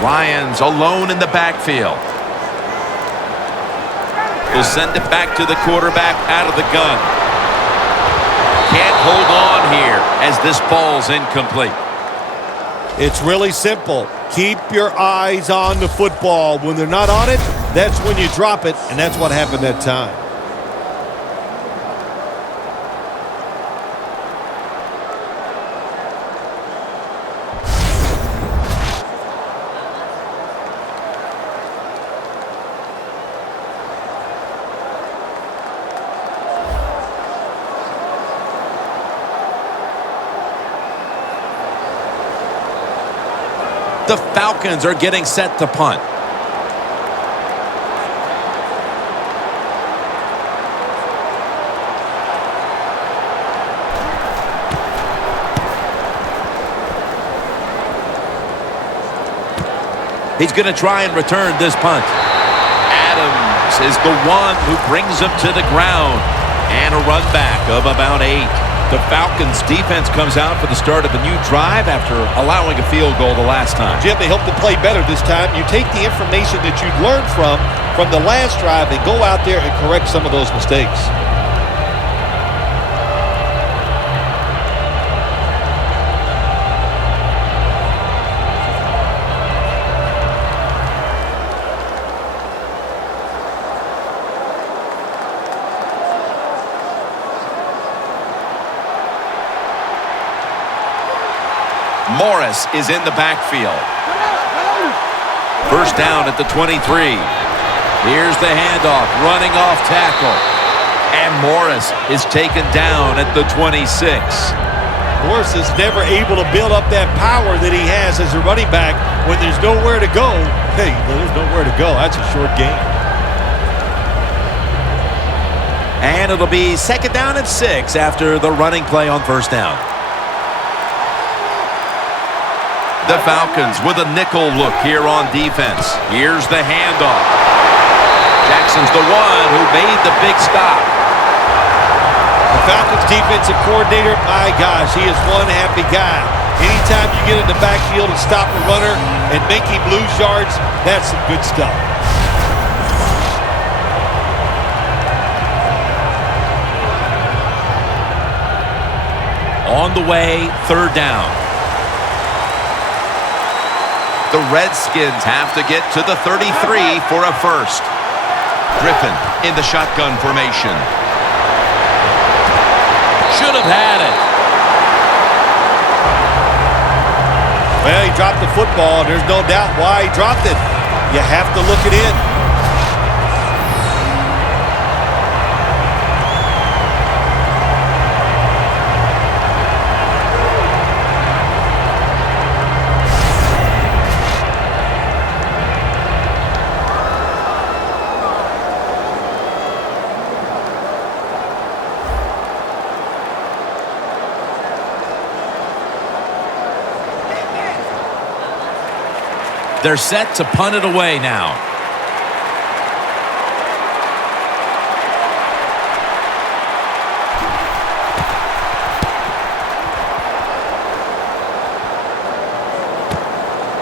Lions alone in the backfield. Will send it back to the quarterback out of the gun. Can't hold on here as this ball's incomplete. It's really simple. Keep your eyes on the football. When they're not on it, that's when you drop it, and that's what happened that time. The Falcons are getting set to punt. He's going to try and return this punt. Adams is the one who brings him to the ground. And a run back of about 8. The Falcons defense comes out for the start of a new drive after allowing a field goal the last time. Jim, they hope to play better this time. You take the information that you've learned from the last drive and go out there and correct some of those mistakes. Morris is in the backfield. First down at the 23. Here's the handoff, running off tackle. And Morris is taken down at the 26. Morris is never able to build up that power that he has as a running back when there's nowhere to go. Hey, there's nowhere to go. That's a short game. And it'll be second down and 6 after the running play on first down. The Falcons with a nickel look here on defense. Here's the handoff. Jackson's the one who made the big stop. The Falcons defensive coordinator, my gosh, he is one happy guy. Anytime you get in the backfield and stop a runner and make him lose yards, that's some good stuff. On the way, third down. The Redskins have to get to the 33 for a first. Griffin in the shotgun formation. Should have had it. Well, he dropped the football, and there's no doubt why he dropped it. You have to look it in. They're set to punt it away now.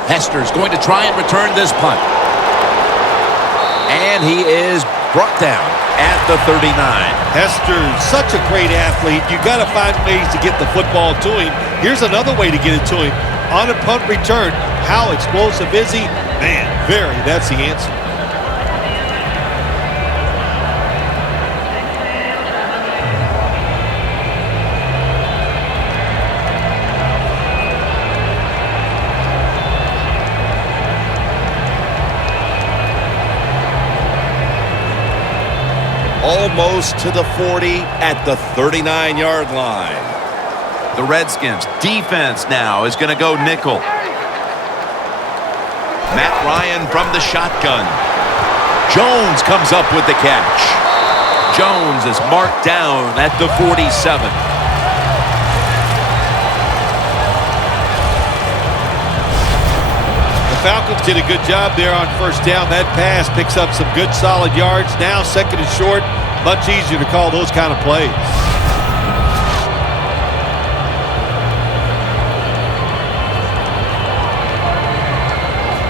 Hester's going to try and return this punt. And he is brought down at the 39. Hester's such a great athlete. You got to find ways to get the football to him. Here's another way to get it to him. On a punt return, how explosive is he? Man, very. That's the answer. Almost to the 40 at the 39-yard line. The Redskins defense now is going to go nickel. Matt Ryan from the shotgun. Jones comes up with the catch. Jones is marked down at the 47. The Falcons did a good job there on first down. That pass picks up some good solid yards. Now second and short, much easier to call those kind of plays.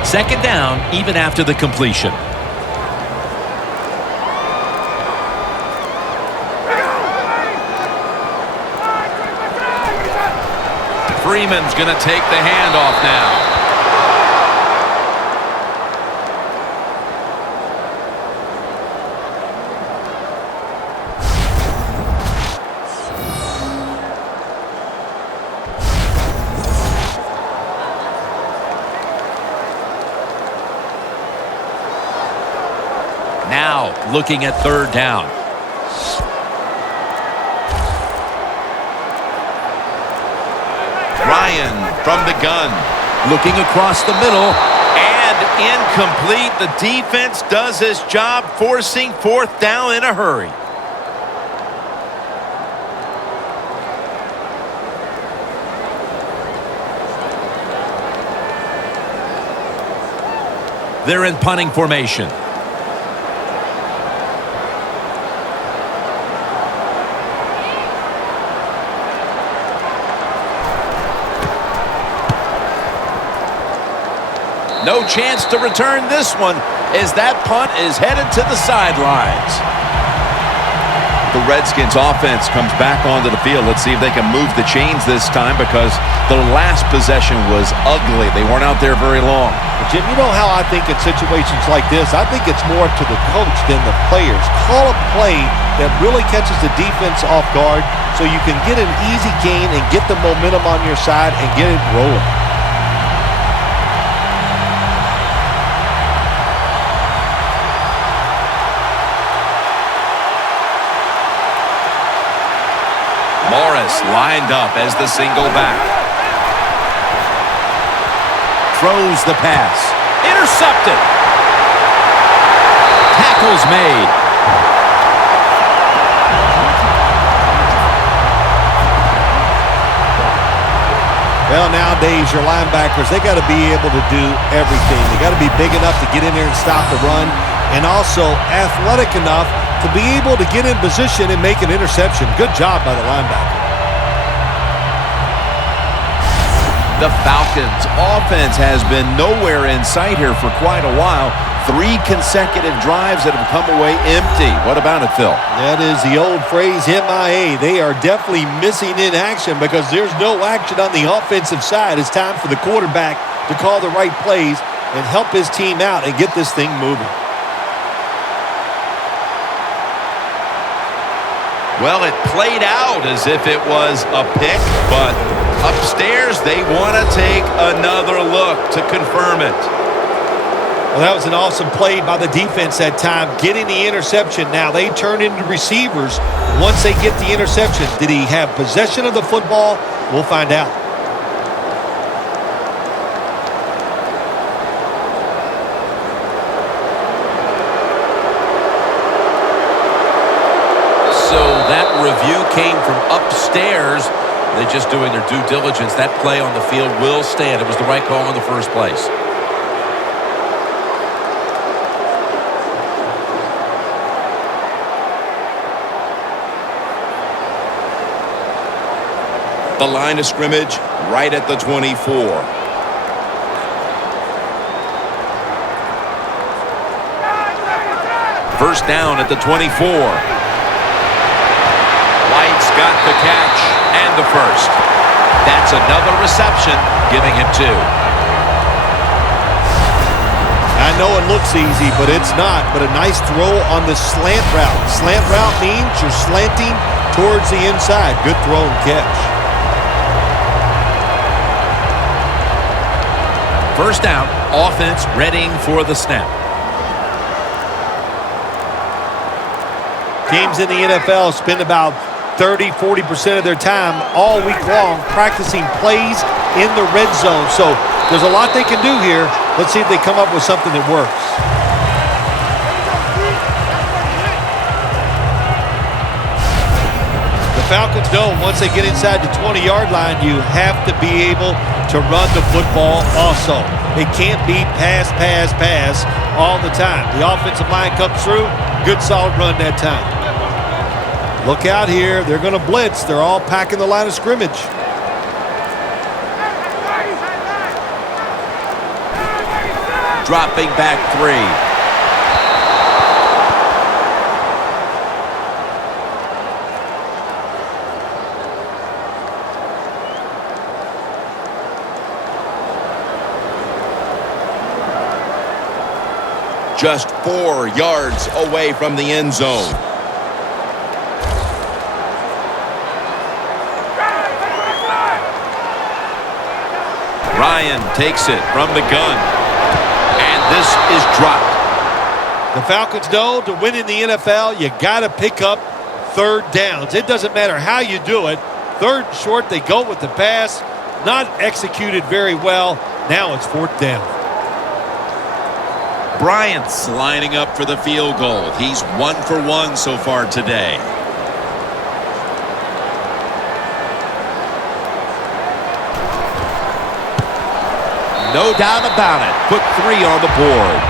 Second down, even after the completion. Freeman's going to take the handoff now. Now looking at third down. Ryan from the gun. Looking across the middle. And incomplete. The defense does his job, forcing fourth down in a hurry. They're in punting formation. No chance to return this one as that punt is headed to the sidelines. The Redskins offense comes back onto the field. Let's see if they can move the chains this time because the last possession was ugly. They weren't out there very long. Jim, you know how I think in situations like this, I think it's more to the coach than the players. Call a play that really catches the defense off guard so you can get an easy gain and get the momentum on your side and get it rolling. Morris lined up as the single back. Throws the pass. Intercepted. Tackles made. Well, nowadays, your linebackers, they got to be able to do everything. They got to be big enough to get in there and stop the run, and also athletic enough to be able to get in position and make an interception. Good job by the linebacker. The Falcons' offense has been nowhere in sight here for quite a while. 3 consecutive drives that have come away empty. What about it, Phil? That is the old phrase, MIA. They are definitely missing in action because there's no action on the offensive side. It's time for the quarterback to call the right plays and help his team out and get this thing moving. Well, it played out as if it was a pick, but upstairs they want to take another look to confirm it. Well, that was an awesome play by the defense that time, getting the interception. Now they turn into receivers once they get the interception. Did he have possession of the football? We'll find out. So that review came from upstairs. They're just doing their due diligence. That play on the field will stand. It was the right call in the first place. The line of scrimmage right at the 24. First down at the 24. White's got the catch and the first. That's another reception, giving him 2. I know it looks easy, but it's not. But a nice throw on the slant route. Slant route means you're slanting towards the inside. Good throw and catch. First down, offense readying for the snap. Teams in the NFL spend about 30-40% of their time all week long practicing plays in the red zone. So there's a lot they can do here. Let's see if they come up with something that works. The Falcons know once they get inside the 20-yard line, you have to be able to run the football also. It can't be pass, pass, pass all the time. The offensive line comes through, good solid run that time. Look out here. They're going to blitz. They're all packing the line of scrimmage. Dropping back 3. Just 4 yards away from the end zone. Ryan takes it from the gun. And this is dropped. The Falcons know to win in the NFL, you got to pick up third downs. It doesn't matter how you do it. Third and short, they go with the pass. Not executed very well. Now it's 4th down. Bryant's lining up for the field goal. He's 1 for 1 so far today. No doubt about it. Put 3 on the board.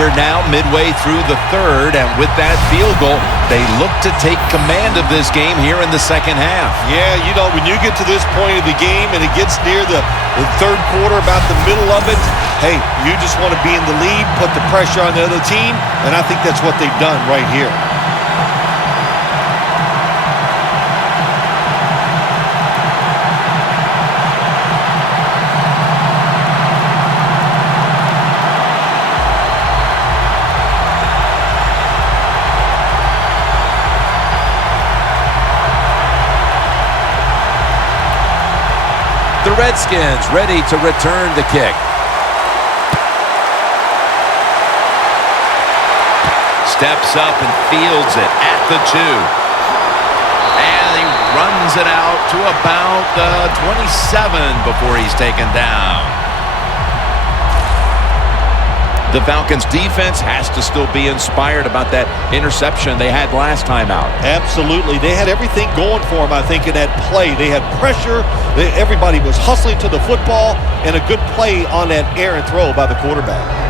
We're now midway through the third, and with that field goal, they look to take command of this game here in the second half. Yeah, you know, when you get to this point of the game and it gets near the third quarter, about the middle of it, hey, you just want to be in the lead, put the pressure on the other team, and I think that's what they've done right here. The Redskins ready to return the kick. Steps up and fields it at the 2. And he runs it out to about the 27 before he's taken down. The Falcons defense has to still be inspired about that interception they had last time out. Absolutely. They had everything going for them, I think, in that play. They had pressure. Everybody was hustling to the football, and a good play on that errant throw by the quarterback.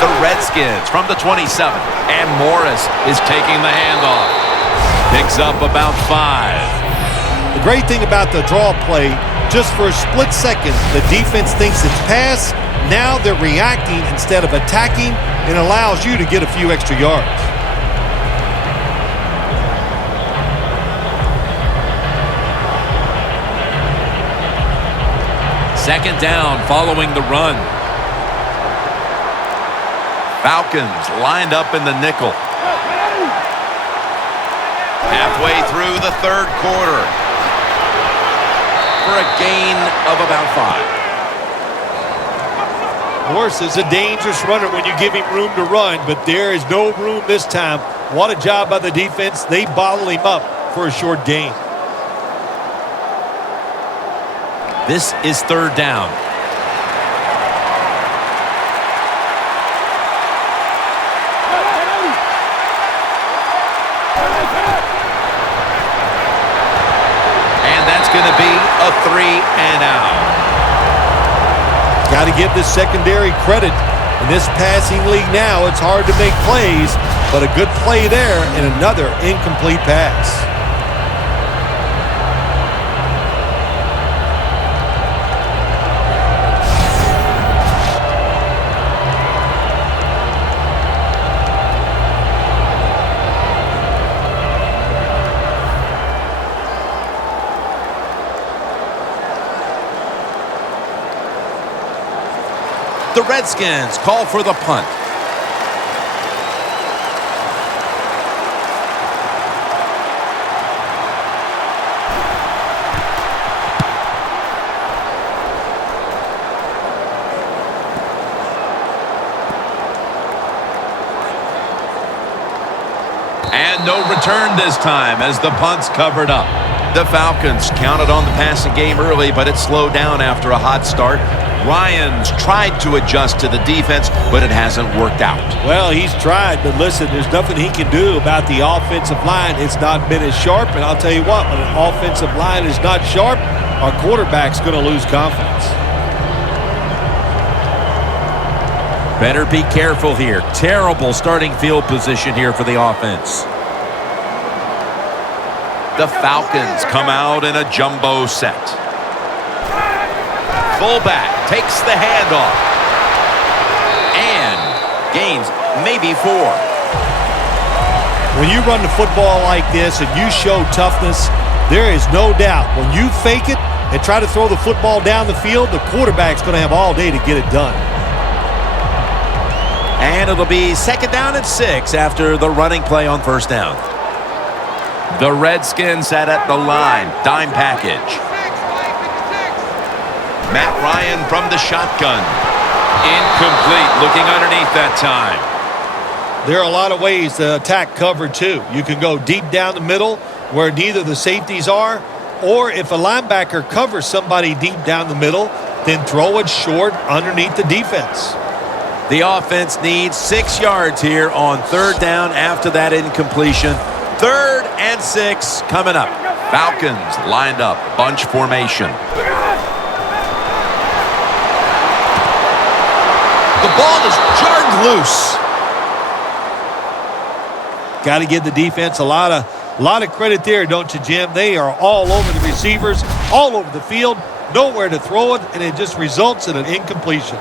The Redskins from the 27, and Morris is taking the handoff. Picks up about 5. The great thing about the draw play, just for a split second, the defense thinks it's pass. Now they're reacting instead of attacking, and allows you to get a few extra yards. Second down following the run. Falcons lined up in the nickel. Halfway through the third quarter. For a gain of about 5. Morris is a dangerous runner when you give him room to run, but there is no room this time. What a job by the defense. They bottle him up for a short gain. This is third down. And that's going to be a 3 and out. Got to give this secondary credit. In this passing league now, it's hard to make plays, but a good play there and another incomplete pass. The Redskins call for the punt. And no return this time as the punt's covered up. The Falcons counted on the passing game early, but it slowed down after a hot start. Ryans tried to adjust to the defense, but it hasn't worked out. Well, he's tried, but listen, there's nothing he can do about the offensive line. It's not been as sharp, and I'll tell you what, when an offensive line is not sharp, our quarterback's going to lose confidence. Better be careful here. Terrible starting field position here for the offense. The Falcons come out in a jumbo set. Fullback takes the handoff and gains maybe 4. When you run the football like this and you show toughness, there is no doubt when you fake it and try to throw the football down the field, the quarterback's going to have all day to get it done. And it'll be 2nd down and 6 after the running play on 1st down. The Redskins set at the line. Dime package. Matt Ryan from the shotgun. Incomplete. Looking underneath that time. There are a lot of ways to attack cover, too. You can go deep down the middle where neither the safeties are, or if a linebacker covers somebody deep down the middle, then throw it short underneath the defense. The offense needs 6 yards here on 3rd down after that incompletion. 3rd and 6 coming up. Falcons lined up, bunch formation. The ball is jarred loose. Got to give the defense a lot of credit there, don't you, Jim? They are all over the receivers, all over the field, nowhere to throw it, and it just results in an incompletion.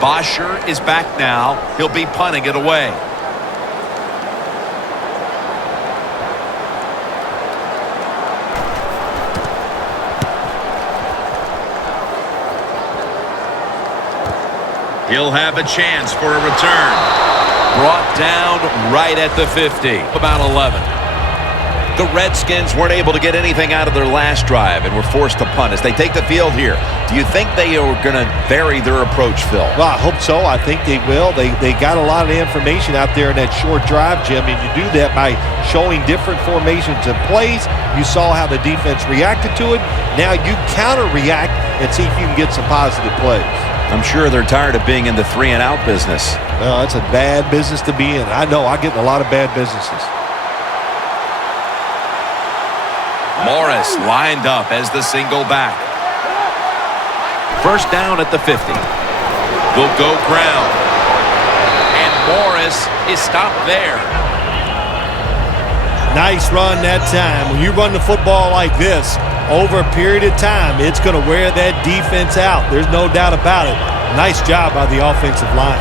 Bosher is back now. He'll be punting it away. He'll have a chance for a return. Brought down right at the 50. About 11. The Redskins weren't able to get anything out of their last drive and were forced to punt as they take the field here. Do you think they are going to vary their approach, Phil? Well, I hope so. I think they will. They got a lot of information out there in that short drive, Jim, and you do that by showing different formations and plays. You saw how the defense reacted to it. Now you counter-react and see if you can get some positive plays. I'm sure they're tired of being in the 3-and-out business. Well, that's a bad business to be in. I know. I get in a lot of bad businesses. Morris lined up as the single back. 1st down at the 50. They'll go ground. And Morris is stopped there. Nice run that time. When you run the football like this, over a period of time, it's going to wear that defense out. There's no doubt about it. Nice job by the offensive line.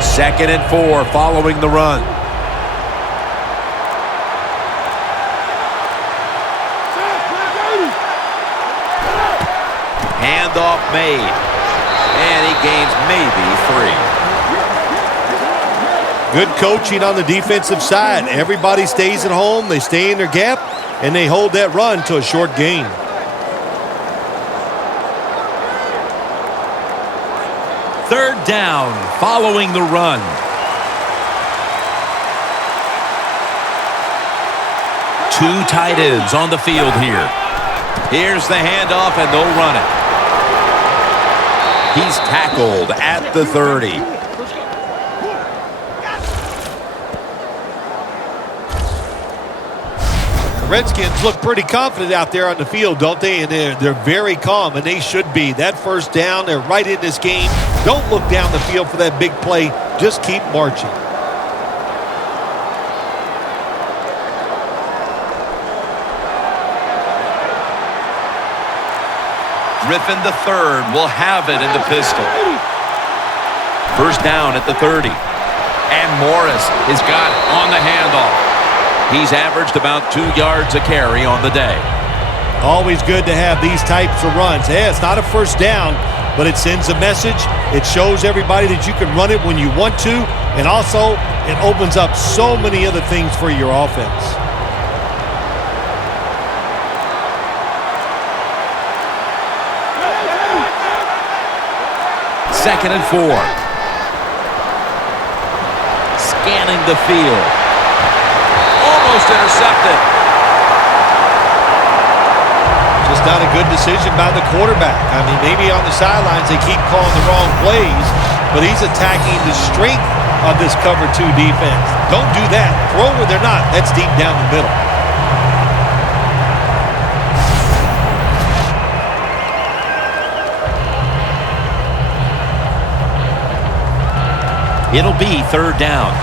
2nd and 4 following the run. Handoff made. And he gains maybe 3. Good coaching on the defensive side. Everybody stays at home. They stay in their gap, and they hold that run to a short gain. Third down following the run. Two tight ends on the field here. Here's the handoff, and they'll run it. He's tackled at the 30. The Redskins look pretty confident out there on the field, don't they? And they're very calm, and they should be. That first down, they're right in this game. Don't look down the field for that big play. Just keep marching. Griffin the third will have it in the pistol. First down at the 30. And Morris has got it on the handoff. He's averaged about 2 yards a carry on the day. Always good to have these types of runs. Yeah, it's not a first down, but it sends a message. It shows everybody that you can run it when you want to, and also it opens up so many other things for your offense. Second and 4. Scanning the field. Almost intercepted. Just not a good decision by the quarterback. I mean, maybe on the sidelines they keep calling the wrong plays, but he's attacking the strength of this cover 2 defense. Don't do that. Throw where they're not. That's deep down the middle. It'll be third down.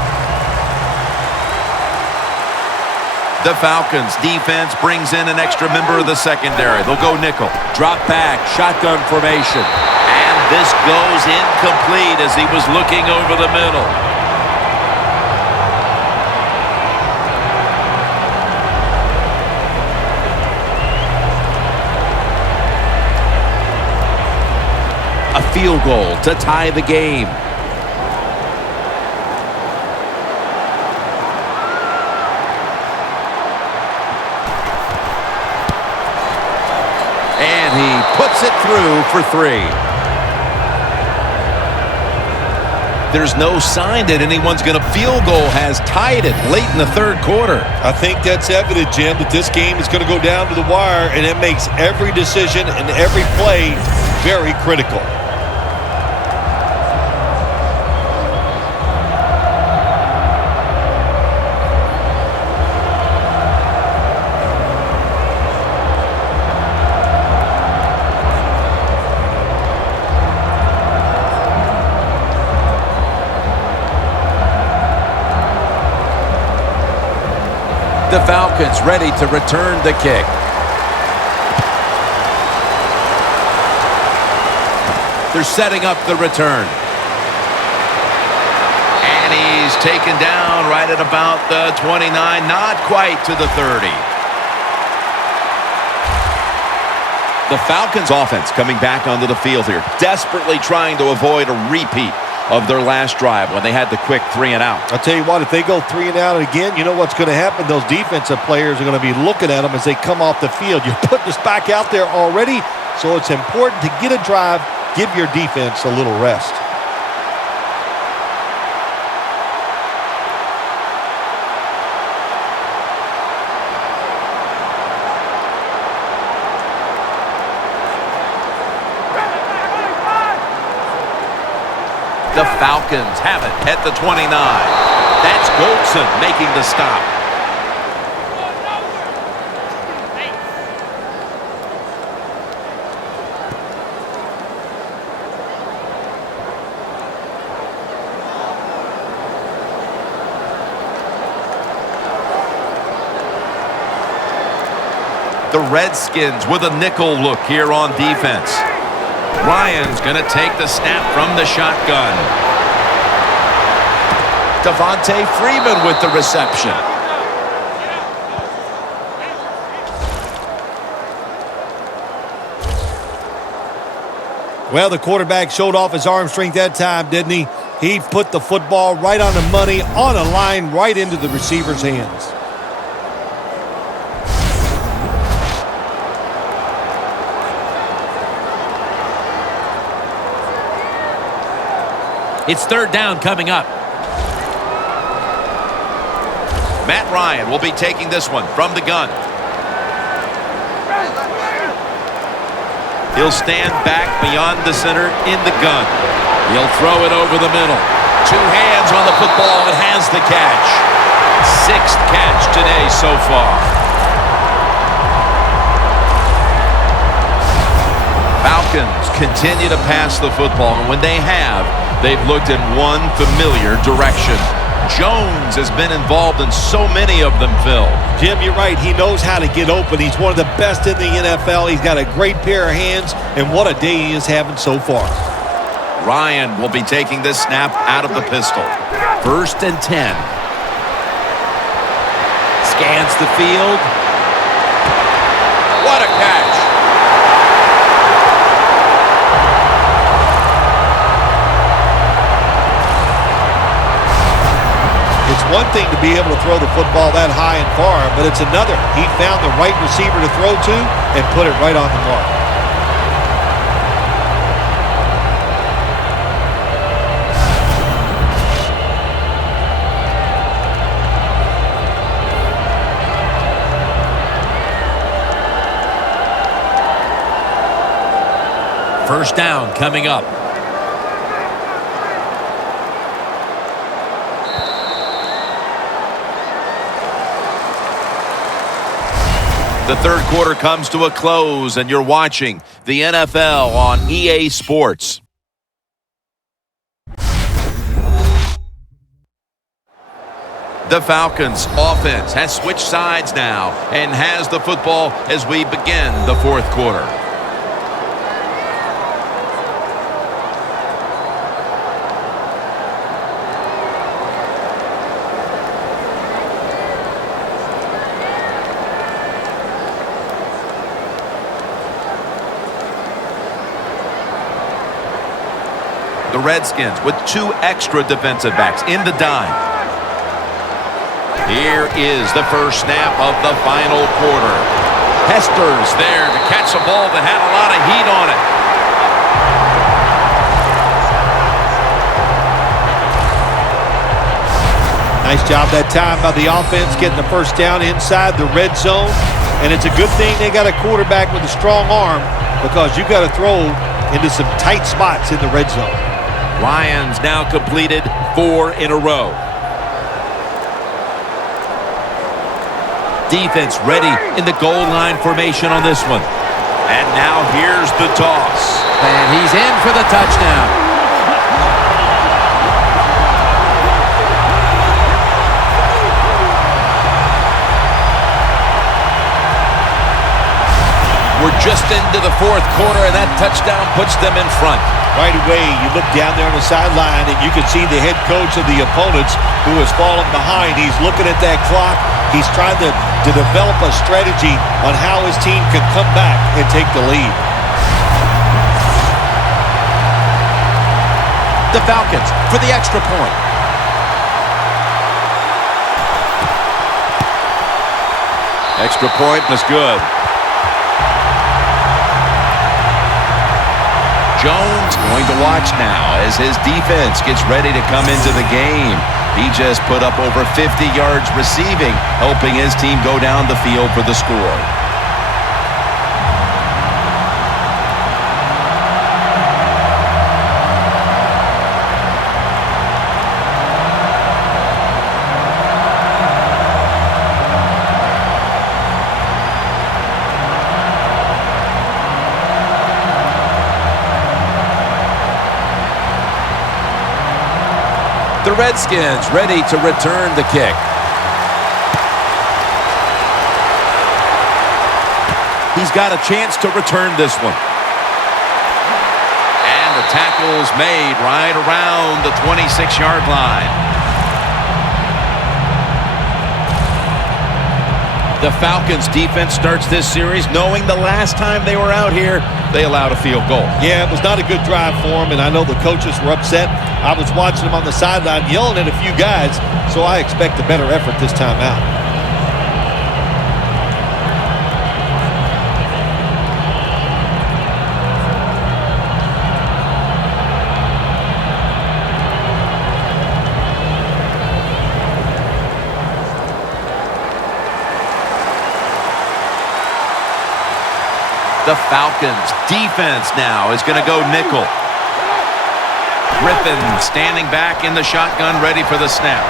The Falcons defense brings in an extra member of the secondary. They'll go nickel. Drop back, shotgun formation. And this goes incomplete as he was looking over the middle. A field goal to tie the game. Puts it through for 3. There's no sign that anyone's going to field goal has tied it late in the third quarter. I think that's evident, Jim, that this game is going to go down to the wire, and it makes every decision and every play very critical. The Falcons ready to return the kick. They're setting up the return. And he's taken down right at about the 29, not quite to the 30. The Falcons offense coming back onto the field here, desperately trying to avoid a repeat of their last drive when they had the quick 3 and out. I'll tell you what, if they go 3 and out again, you know what's going to happen? Those defensive players are going to be looking at them as they come off the field. You're putting us back out there already, so it's important to get a drive, give your defense a little rest. The Falcons have it at the 29. That's Goldson making the stop. The Redskins with a nickel look here on defense. Ryan's going to take the snap from the shotgun. Devontae Freeman with the reception. Well, the quarterback showed off his arm strength that time, didn't he? He put the football right on the money, on a line, right into the receiver's hands. It's third down coming up. Matt Ryan will be taking this one from the gun. He'll stand back beyond the center in the gun. He'll throw it over the middle. 2 hands on the football and has the catch. 6th catch today so far. Falcons continue to pass the football, and when they have, they've looked in one familiar direction. Jones has been involved in so many of them, Phil. Jim, you're right. He knows how to get open. He's one of the best in the NFL. He's got a great pair of hands, and what a day he is having so far. Ryan will be taking this snap out of the pistol. 1st and 10. Scans the field. What a catch. It's one thing to be able to throw the football that high and far, but it's another. He found the right receiver to throw to and put it right on the mark. First down coming up. The third quarter comes to a close, and you're watching the NFL on EA Sports. The Falcons offense has switched sides now and has the football as we begin the fourth quarter. The Redskins with 2 extra defensive backs in the dime. Here is the first snap of the final quarter. Hester's there to catch a ball that had a lot of heat on it. Nice job that time by the offense getting the first down inside the red zone. And it's a good thing they got a quarterback with a strong arm, because you got to throw into some tight spots in the red zone. Lions now completed 4 in a row. Defense ready in the goal line formation on this one. And now here's the toss. And he's in for the touchdown. We're just into the fourth quarter, and that touchdown puts them in front. Right away, you look down there on the sideline, and you can see the head coach of the opponents who has fallen behind. He's looking at that clock. He's trying to develop a strategy on how his team can come back and take the lead. The Falcons for the extra point. Extra point was good. Jones going to watch now as his defense gets ready to come into the game. He just put up over 50 yards receiving, helping his team go down the field for the score. The Redskins ready to return the kick. He's got a chance to return this one. And the tackle's made right around the 26-yard line. The Falcons defense starts this series knowing the last time they were out here, they allowed a field goal. Yeah, it was not a good drive for them, and I know the coaches were upset. I was watching them on the sideline yelling at a few guys, so I expect a better effort this time out. The Falcons defense now is going to go nickel. Griffin standing back in the shotgun, ready for the snap.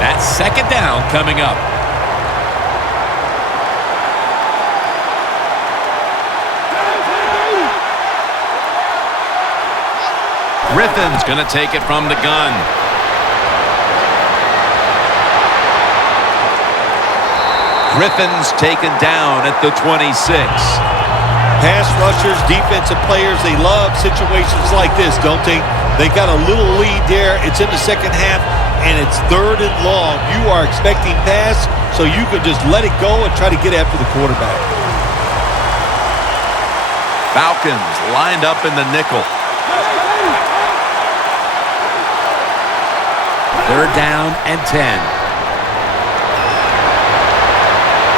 That's second down coming up. Griffin's going to take it from the gun. Griffin's taken down at the 26. Pass rushers, defensive players, they love situations like this, don't they? They got a little lead there. It's in the second half, and it's third and long. You are expecting pass, so you can just let it go and try to get after the quarterback. Falcons lined up in the nickel. Third down and 10.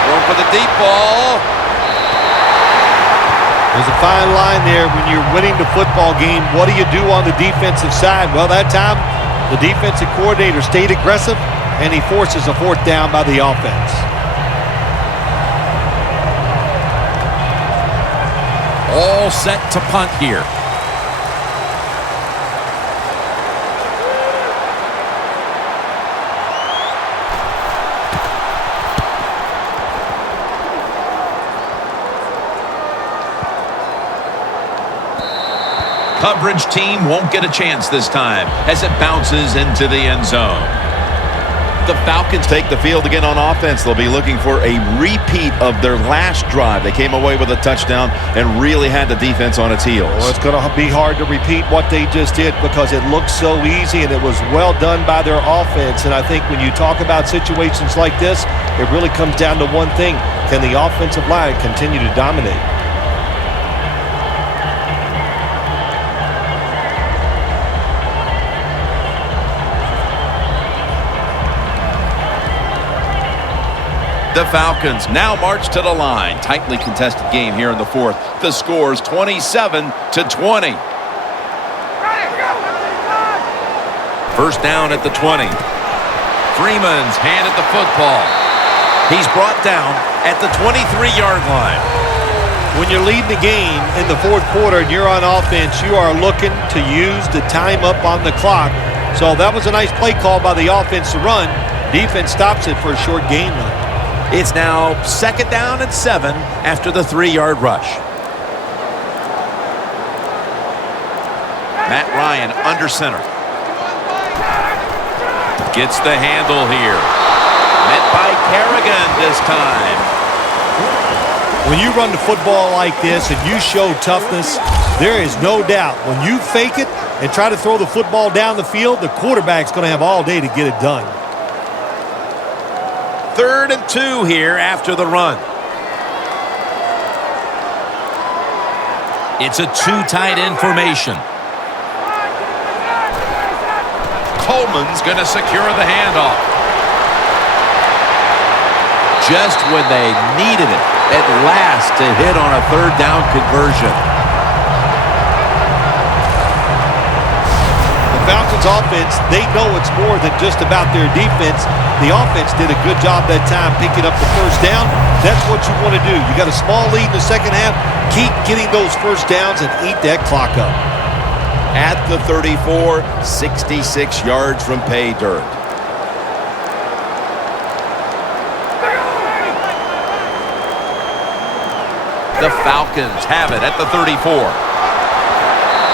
Going for the deep ball. There's a fine line there when you're winning the football game. What do you do on the defensive side? Well, that time, the defensive coordinator stayed aggressive, and he forces a fourth down by the offense. All set to punt here. Coverage team won't get a chance this time as it bounces into the end zone. The Falcons take the field again on offense. They'll be looking for a repeat of their last drive. They came away with a touchdown and really had the defense on its heels. Well, it's going to be hard to repeat what they just did because it looked so easy and it was well done by their offense. And I think when you talk about situations like this, it really comes down to one thing. Can the offensive line continue to dominate? The Falcons now march to the line. Tightly contested game here in the fourth. The score's 27-20. First down at the 20. Freeman's handed the football. He's brought down at the 23-yard line. When you're leading the game in the fourth quarter and you're on offense, you are looking to use the time up on the clock. So that was a nice play call by the offense to run. Defense stops it for a short gain run. It's now second down and 7 after the 3-yard rush. Matt Ryan under center. Gets the handle here. Met by Kerrigan this time. When you run the football like this and you show toughness, there is no doubt when you fake it and try to throw the football down the field, the quarterback's going to have all day to get it done. 3rd and 2 here after the run. It's a two tight end formation. Coleman's going to secure the handoff. Just when they needed it at last to hit on a third down conversion. The Falcons offense, they know it's more than just about their defense. The offense did a good job that time picking up the first down. That's what you want to do. You got a small lead in the second half. Keep getting those first downs and eat that clock up. At the 34, 66 yards from pay dirt. The Falcons have it at the 34.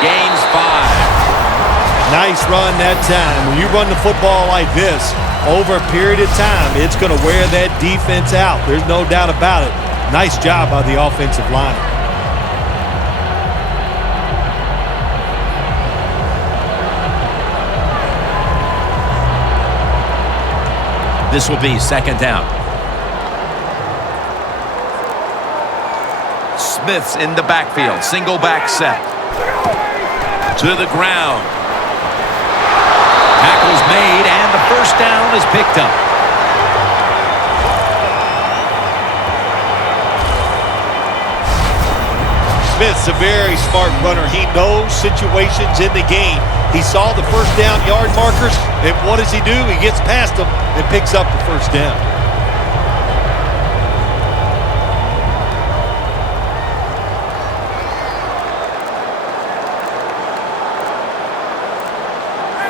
Gains 5. Nice run that time. When you run the football like this, over a period of time, it's going to wear that defense out. There's no doubt about it. Nice job by the offensive line. This will be second down. Smith's in the backfield. Single back set. To the ground. Tackle's made, and the first down is picked up. Smith's a very smart runner. He knows situations in the game. He saw the first down yard markers, and what does he do? He gets past them and picks up the first down.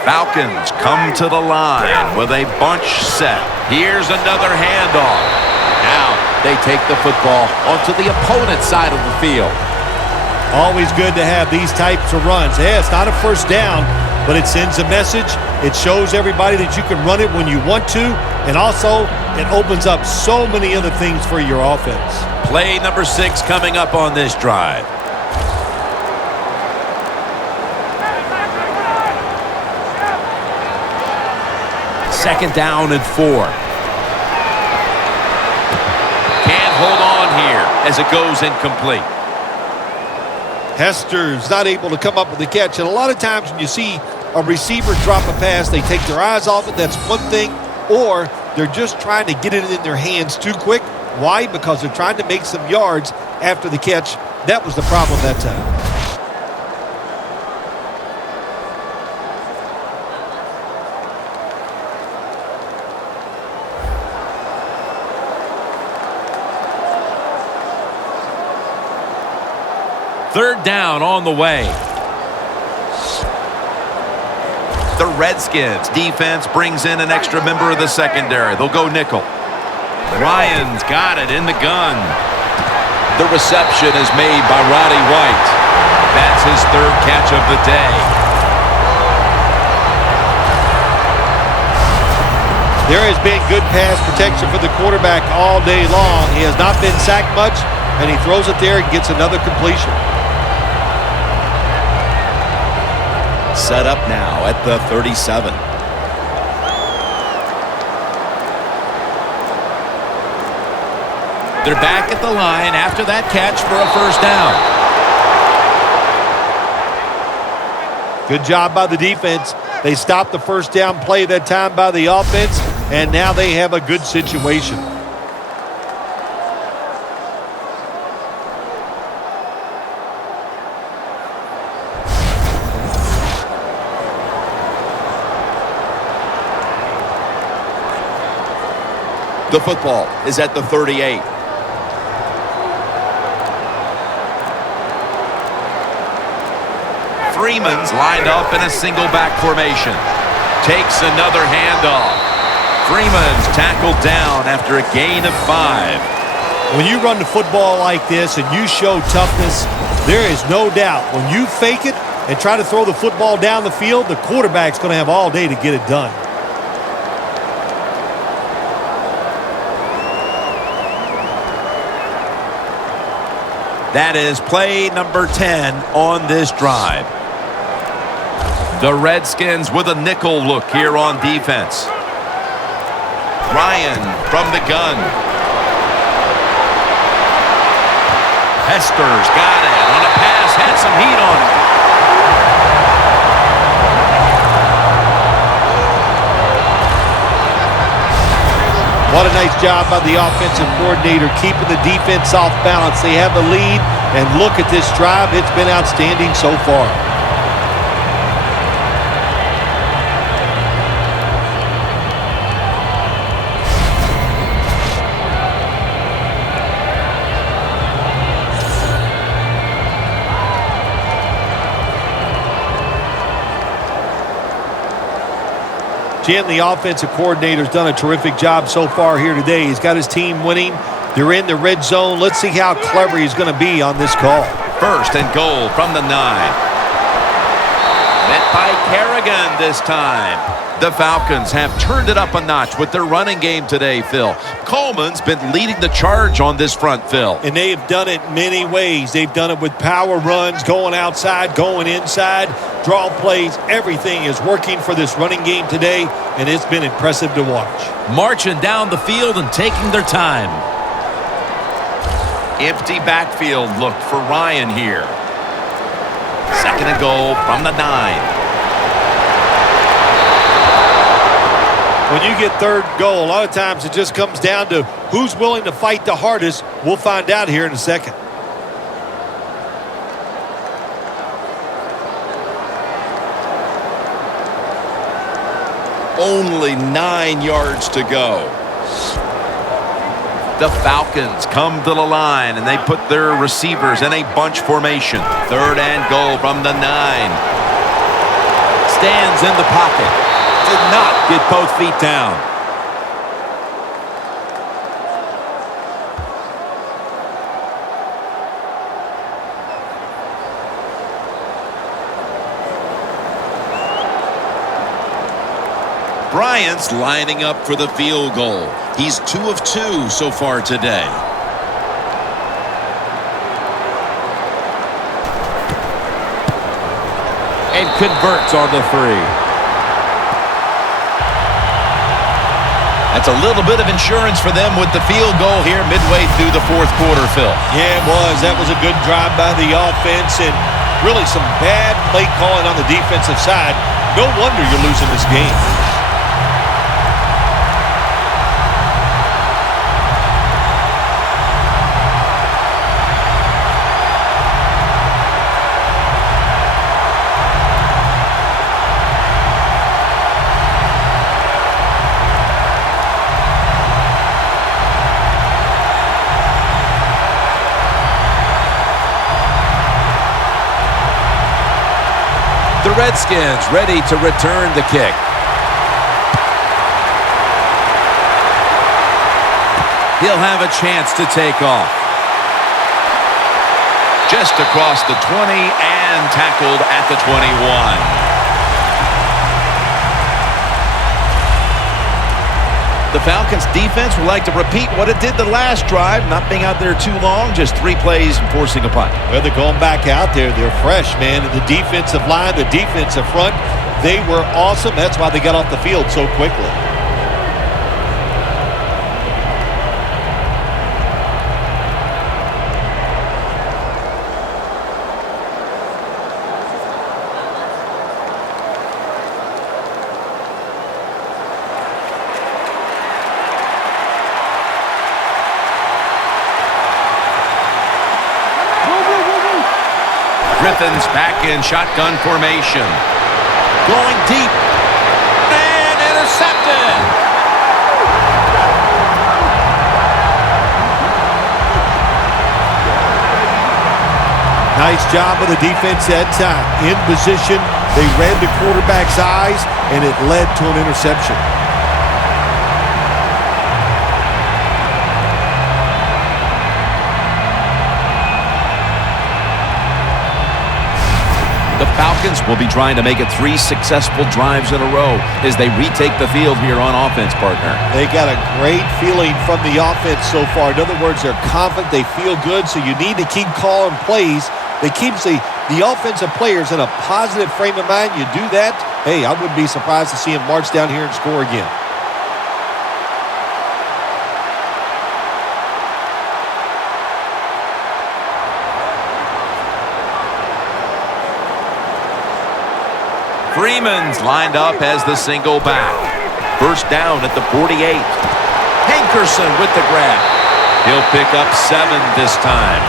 Falcons come to the line with a bunch set. Here's another handoff. Now they take the football onto the opponent's side of the field. Always good to have these types of runs. Yeah, it's not a first down, but it sends a message. It shows everybody that you can run it when you want to, and also it opens up so many other things for your offense. Play number 6 coming up on this drive. Second down and 4. Can't hold on here as it goes incomplete. Hester's not able to come up with the catch, and a lot of times when you see a receiver drop a pass, they take their eyes off it. That's one thing, or they're just trying to get it in their hands too quick. Why? Because they're trying to make some yards after the catch. That was the problem that time. Third down on the way. The Redskins defense brings in an extra member of the secondary. They'll go nickel. Ryan's got it in the gun. The reception is made by Roddy White. That's his third catch of the day. There has been good pass protection for the quarterback all day long. He has not been sacked much, and he throws it there and gets another completion. Set up now at the 37. They're back at the line after that catch for a first down. Good job by the defense. They stopped the first down play that time by the offense, and now they have a good situation. The football is at the 38. Freeman's lined up in a single back formation. Takes another handoff. Freeman's tackled down after a gain of 5. When you run the football like this and you show toughness, there is no doubt when you fake it and try to throw the football down the field, the quarterback's going to have all day to get it done. That is play number 10 on this drive. The Redskins with a nickel look here on defense. Ryan from the gun. Hester's got it on a pass, had some heat on it. What a nice job by the offensive coordinator keeping the defense off balance. They have the lead, and look at this drive. It's been outstanding so far. Jim, the offensive coordinator's done a terrific job so far here today. He's got his team winning. They're in the red zone. Let's see how clever he's going to be on this call. First and goal from the 9. Met by Kerrigan this time. The Falcons have turned it up a notch with their running game today, Phil. Coleman's been leading the charge on this front, Phil. And they have done it many ways. They've done it with power runs, going outside, going inside, draw plays. Everything is working for this running game today, and it's been impressive to watch. Marching down the field and taking their time. Empty backfield look for Ryan here. Second and goal from the 9. When you get third goal, a lot of times it just comes down to who's willing to fight the hardest. We'll find out here in a second. Only 9 yards to go. The Falcons come to the line, and they put their receivers in a bunch formation. 3rd and goal from the 9. Stands in the pocket. Did not get both feet down. Bryant's lining up for the field goal. He's 2 of 2 so far today. And converts on the 3. That's a little bit of insurance for them with the field goal here midway through the 4th quarter, Phil. Yeah, it was. That was a good drive by the offense and really some bad play calling on the defensive side. No wonder you're losing this game. The Redskins ready to return the kick. He'll have a chance to take off. Just across the 20 and tackled at the 21. The Falcons defense would like to repeat what it did the last drive, not being out there too long, just 3 plays and forcing a punt. Well, they're going back out there. They're fresh, man. And the defensive line, the defensive front, they were awesome. That's why they got off the field so quickly. Griffin's back in shotgun formation. Going deep. And intercepted. Nice job of the defense that time. In position, they read the quarterback's eyes, and it led to an interception. The Falcons will be trying to make it 3 successful drives in a row as they retake the field here on offense, partner. They got a great feeling from the offense so far. In other words, they're confident, they feel good, so you need to keep calling plays. They keep the offensive players in a positive frame of mind. You do that, hey, I wouldn't be surprised to see them march down here and score again. Freeman's lined up as the single back. First down at the 48. Hankerson with the grab. He'll pick up 7 this time.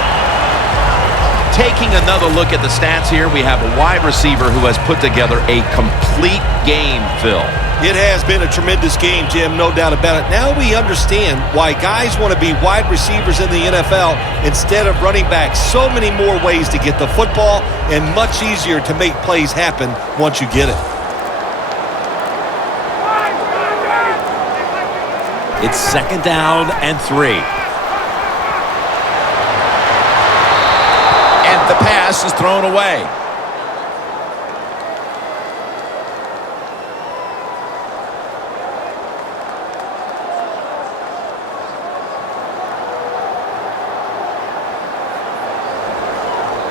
Taking another look at the stats here, we have a wide receiver who has put together a complete game, Phil. It has been a tremendous game, Jim, no doubt about it. Now we understand why guys want to be wide receivers in the NFL instead of running backs. So many more ways to get the football and much easier to make plays happen once you get it. It's 2nd down and 3. And the pass is thrown away.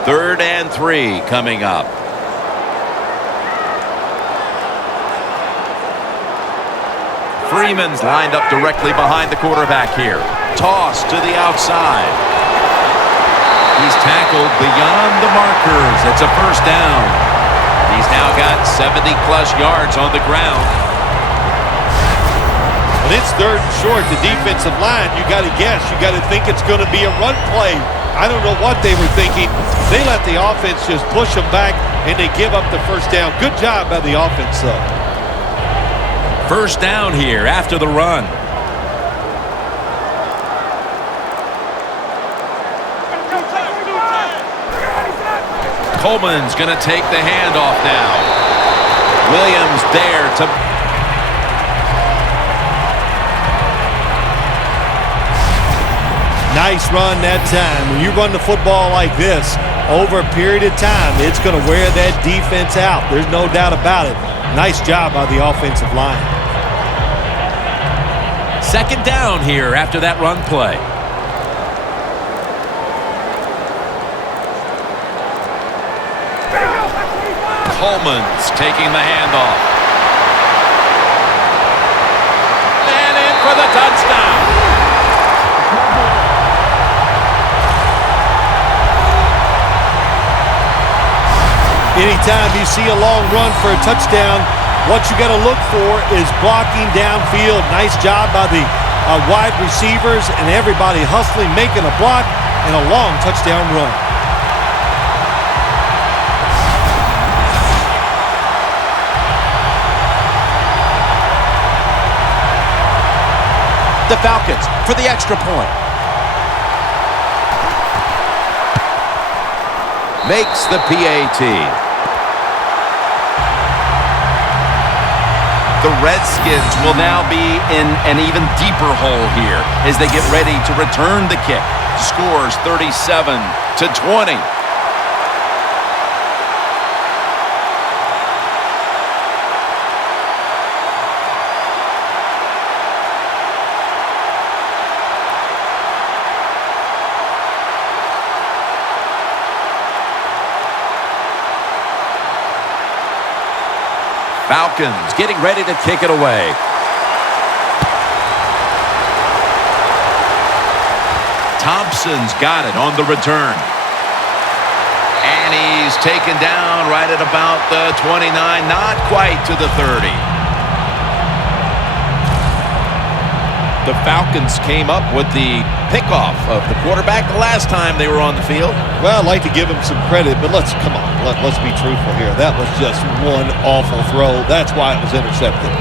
Third and 3 coming up. Freeman's lined up directly behind the quarterback here. Toss to the outside. He's tackled beyond the markers. It's a first down. He's now got 70-plus yards on the ground. When it's 3rd and short, the defensive line, you got to guess. You got to think it's going to be a run play. I don't know what they were thinking. They let the offense just push them back, and they give up the first down. Good job by the offense, though. First down here after the run. Coleman's going to take the handoff now. Williams there to... Nice run that time. When you run the football like this, over a period of time, it's going to wear that defense out. There's no doubt about it. Nice job by the offensive line. Second down here after that run play. Coleman's taking the handoff. And in for the touchdown. Anytime you see a long run for a touchdown, what you got to look for is blocking downfield. Nice job by the wide receivers and everybody hustling, making a block, and a long touchdown run. The Falcons for the extra point. Makes the PAT. The Redskins will now be in an even deeper hole here as they get ready to return the kick. Scores 37-20. Falcons getting ready to kick it away. Thompson's got it on the return. And he's taken down right at about the 29, not quite to the 30. The Falcons came up with the pickoff of the quarterback the last time they were on the field. Well, I'd like to give him some credit, but let's be truthful here. That was just one awful throw. That's why it was intercepted.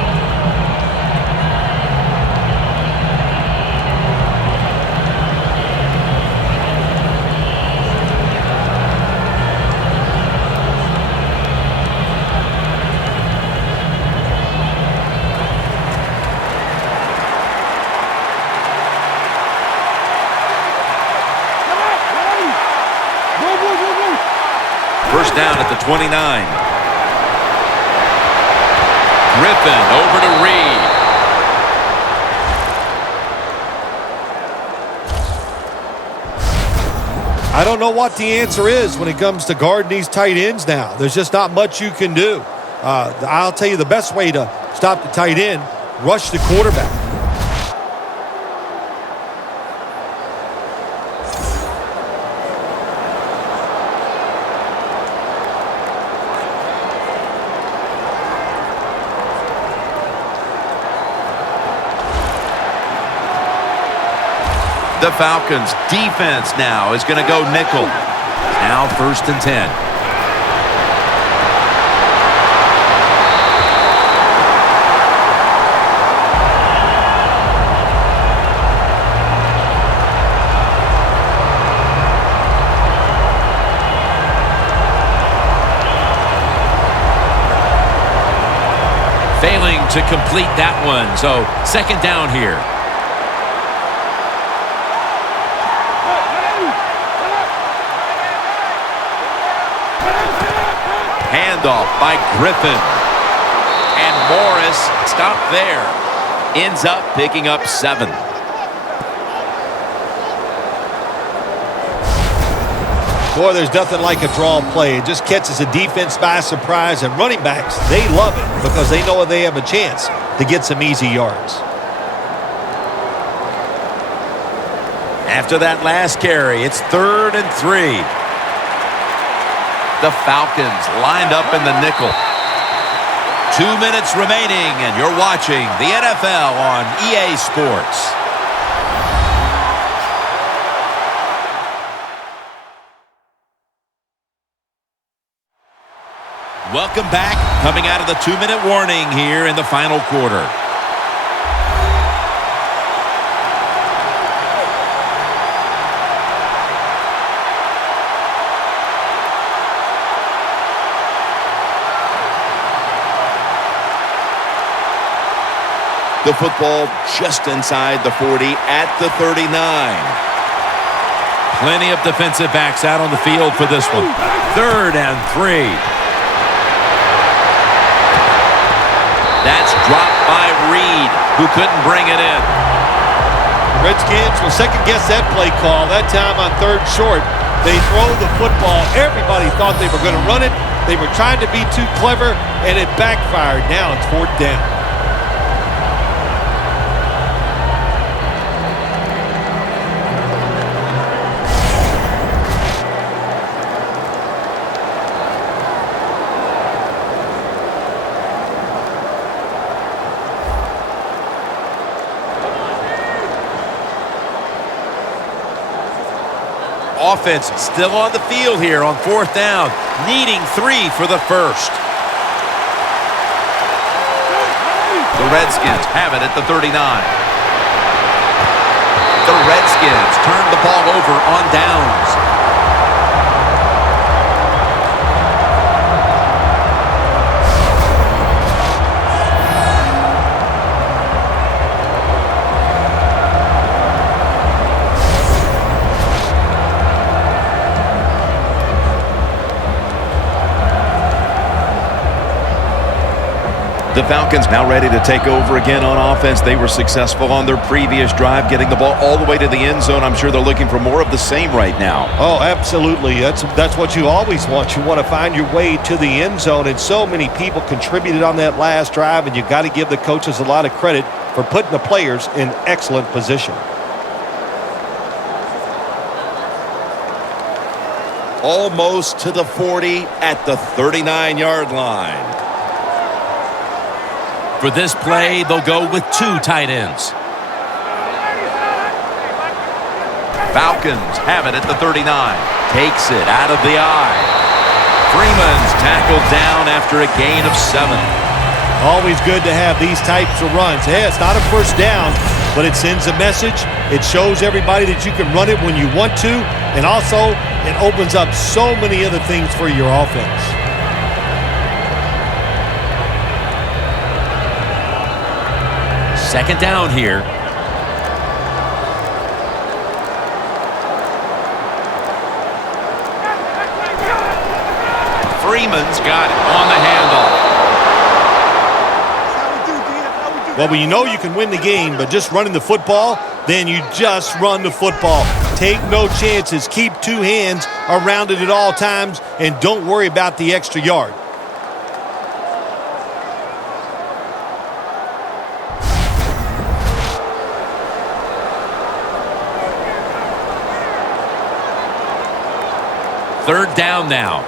First down at the 29. Griffin over to Reed. I don't know what the answer is when it comes to guarding these tight ends now. There's just not much you can do. I'll tell you the best way to stop the tight end, rush the quarterback. The Falcons defense now is going to go nickel. Now first and 10. Failing to complete that one, so second down here. Handoff by Griffin. And Morris stopped there. Ends up picking up 7. Boy, there's nothing like a draw play. It just catches a defense by surprise, and running backs, they love it because they know they have a chance to get some easy yards. After that last carry, it's 3rd and 3. The Falcons lined up in the nickel. 2 minutes remaining, and you're watching the NFL on EA Sports. Welcome back. Coming out of the 2-minute warning here in the final quarter. The football just inside the 40 at the 39. Plenty of defensive backs out on the field for this one. 3rd and 3. That's dropped by Reed, who couldn't bring it in. Redskins will second-guess that play call. That time on 3rd short, they throw the football. Everybody thought they were going to run it. They were trying to be too clever, and it backfired. Now it's 4th down. Offense still on the field here on 4th down, needing 3 for the first. The Redskins have it at the 39. The Redskins turn the ball over on downs. The Falcons now ready to take over again on offense. They were successful on their previous drive, getting the ball all the way to the end zone. I'm sure they're looking for more of the same right now. Oh, absolutely. That's what you always want. You want to find your way to the end zone, and so many people contributed on that last drive, and you got to give the coaches a lot of credit for putting the players in excellent position. Almost to the 40 at the 39-yard line. For this play, they'll go with 2 tight ends. Falcons have it at the 39. Takes it out of the eye. Freeman's tackled down after a gain of 7. Always good to have these types of runs. Hey, it's not a first down, but it sends a message. It shows everybody that you can run it when you want to, and also it opens up so many other things for your offense. Second down here. Freeman's got it on the handle. Well, when you know you can win the game, but just running the football, then you just run the football. Take no chances. Keep 2 hands around it at all times, and don't worry about the extra yard. Third down now.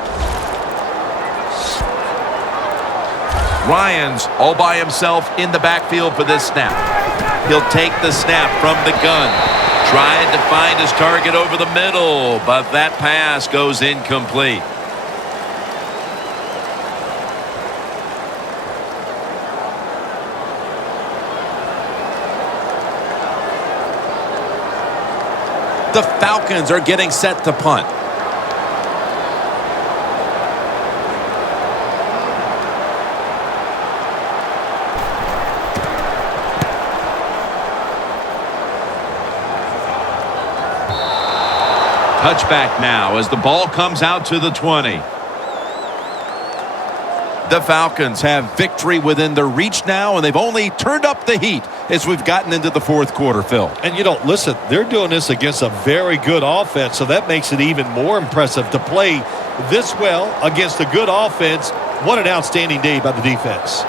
Ryans all by himself in the backfield for this snap. He'll take the snap from the gun. Trying to find his target over the middle, but that pass goes incomplete. The Falcons are getting set to punt. Touchback now as the ball comes out to the 20. The Falcons have victory within their reach now, and they've only turned up the heat as we've gotten into the 4th quarter, Phil. And listen, they're doing this against a very good offense, so that makes it even more impressive to play this well against a good offense. What an outstanding day by the defense.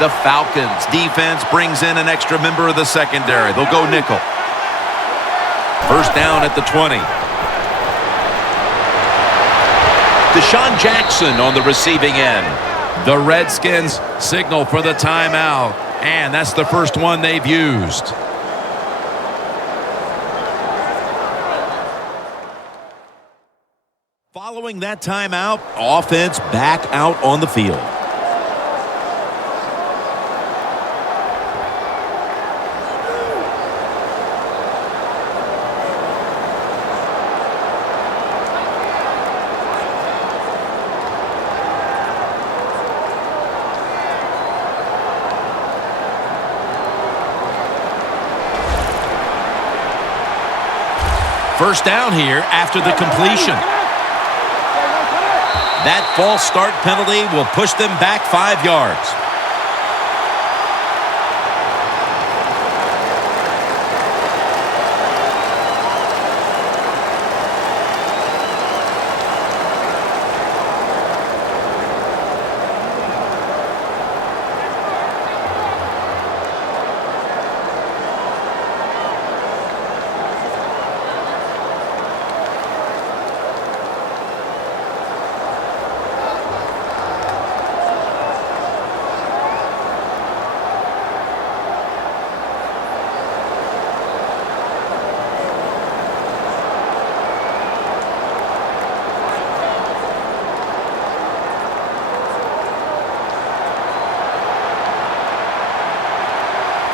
The Falcons defense brings in an extra member of the secondary. They'll go nickel. First down at the 20. Deshaun Jackson on the receiving end. The Redskins signal for the timeout, and that's the first one they've used. Following that timeout, offense back out on the field. First down here after the completion. That false start penalty will push them back 5 yards.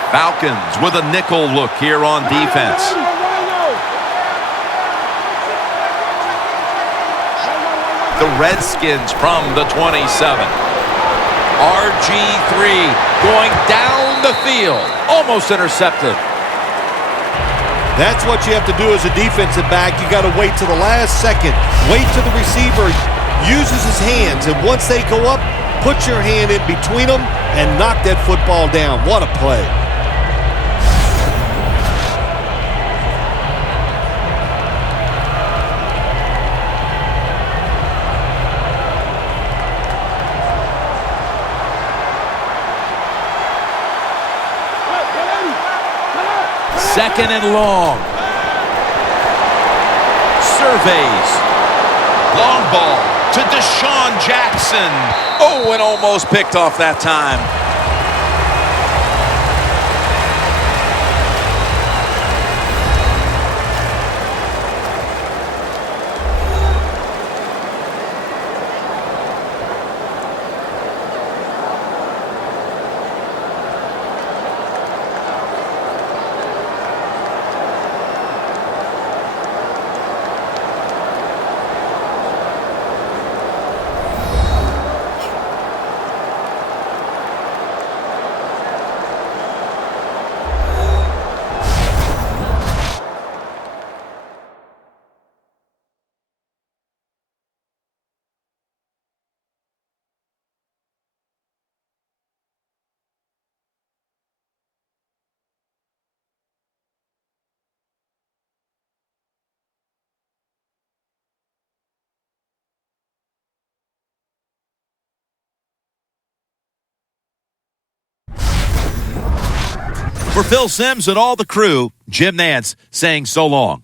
Falcons with a nickel look here on defense. The Redskins from the 27. RG3 going down the field. Almost intercepted. That's what you have to do as a defensive back. You got to wait to the last second. Wait till the receiver uses his hands, and once they go up, put your hand in between them and knock that football down. What a play. Second and long. Surveys. Long ball to Deshaun Jackson. Oh, and almost picked off that time. For Phil Simms and all the crew, Jim Nantz saying so long.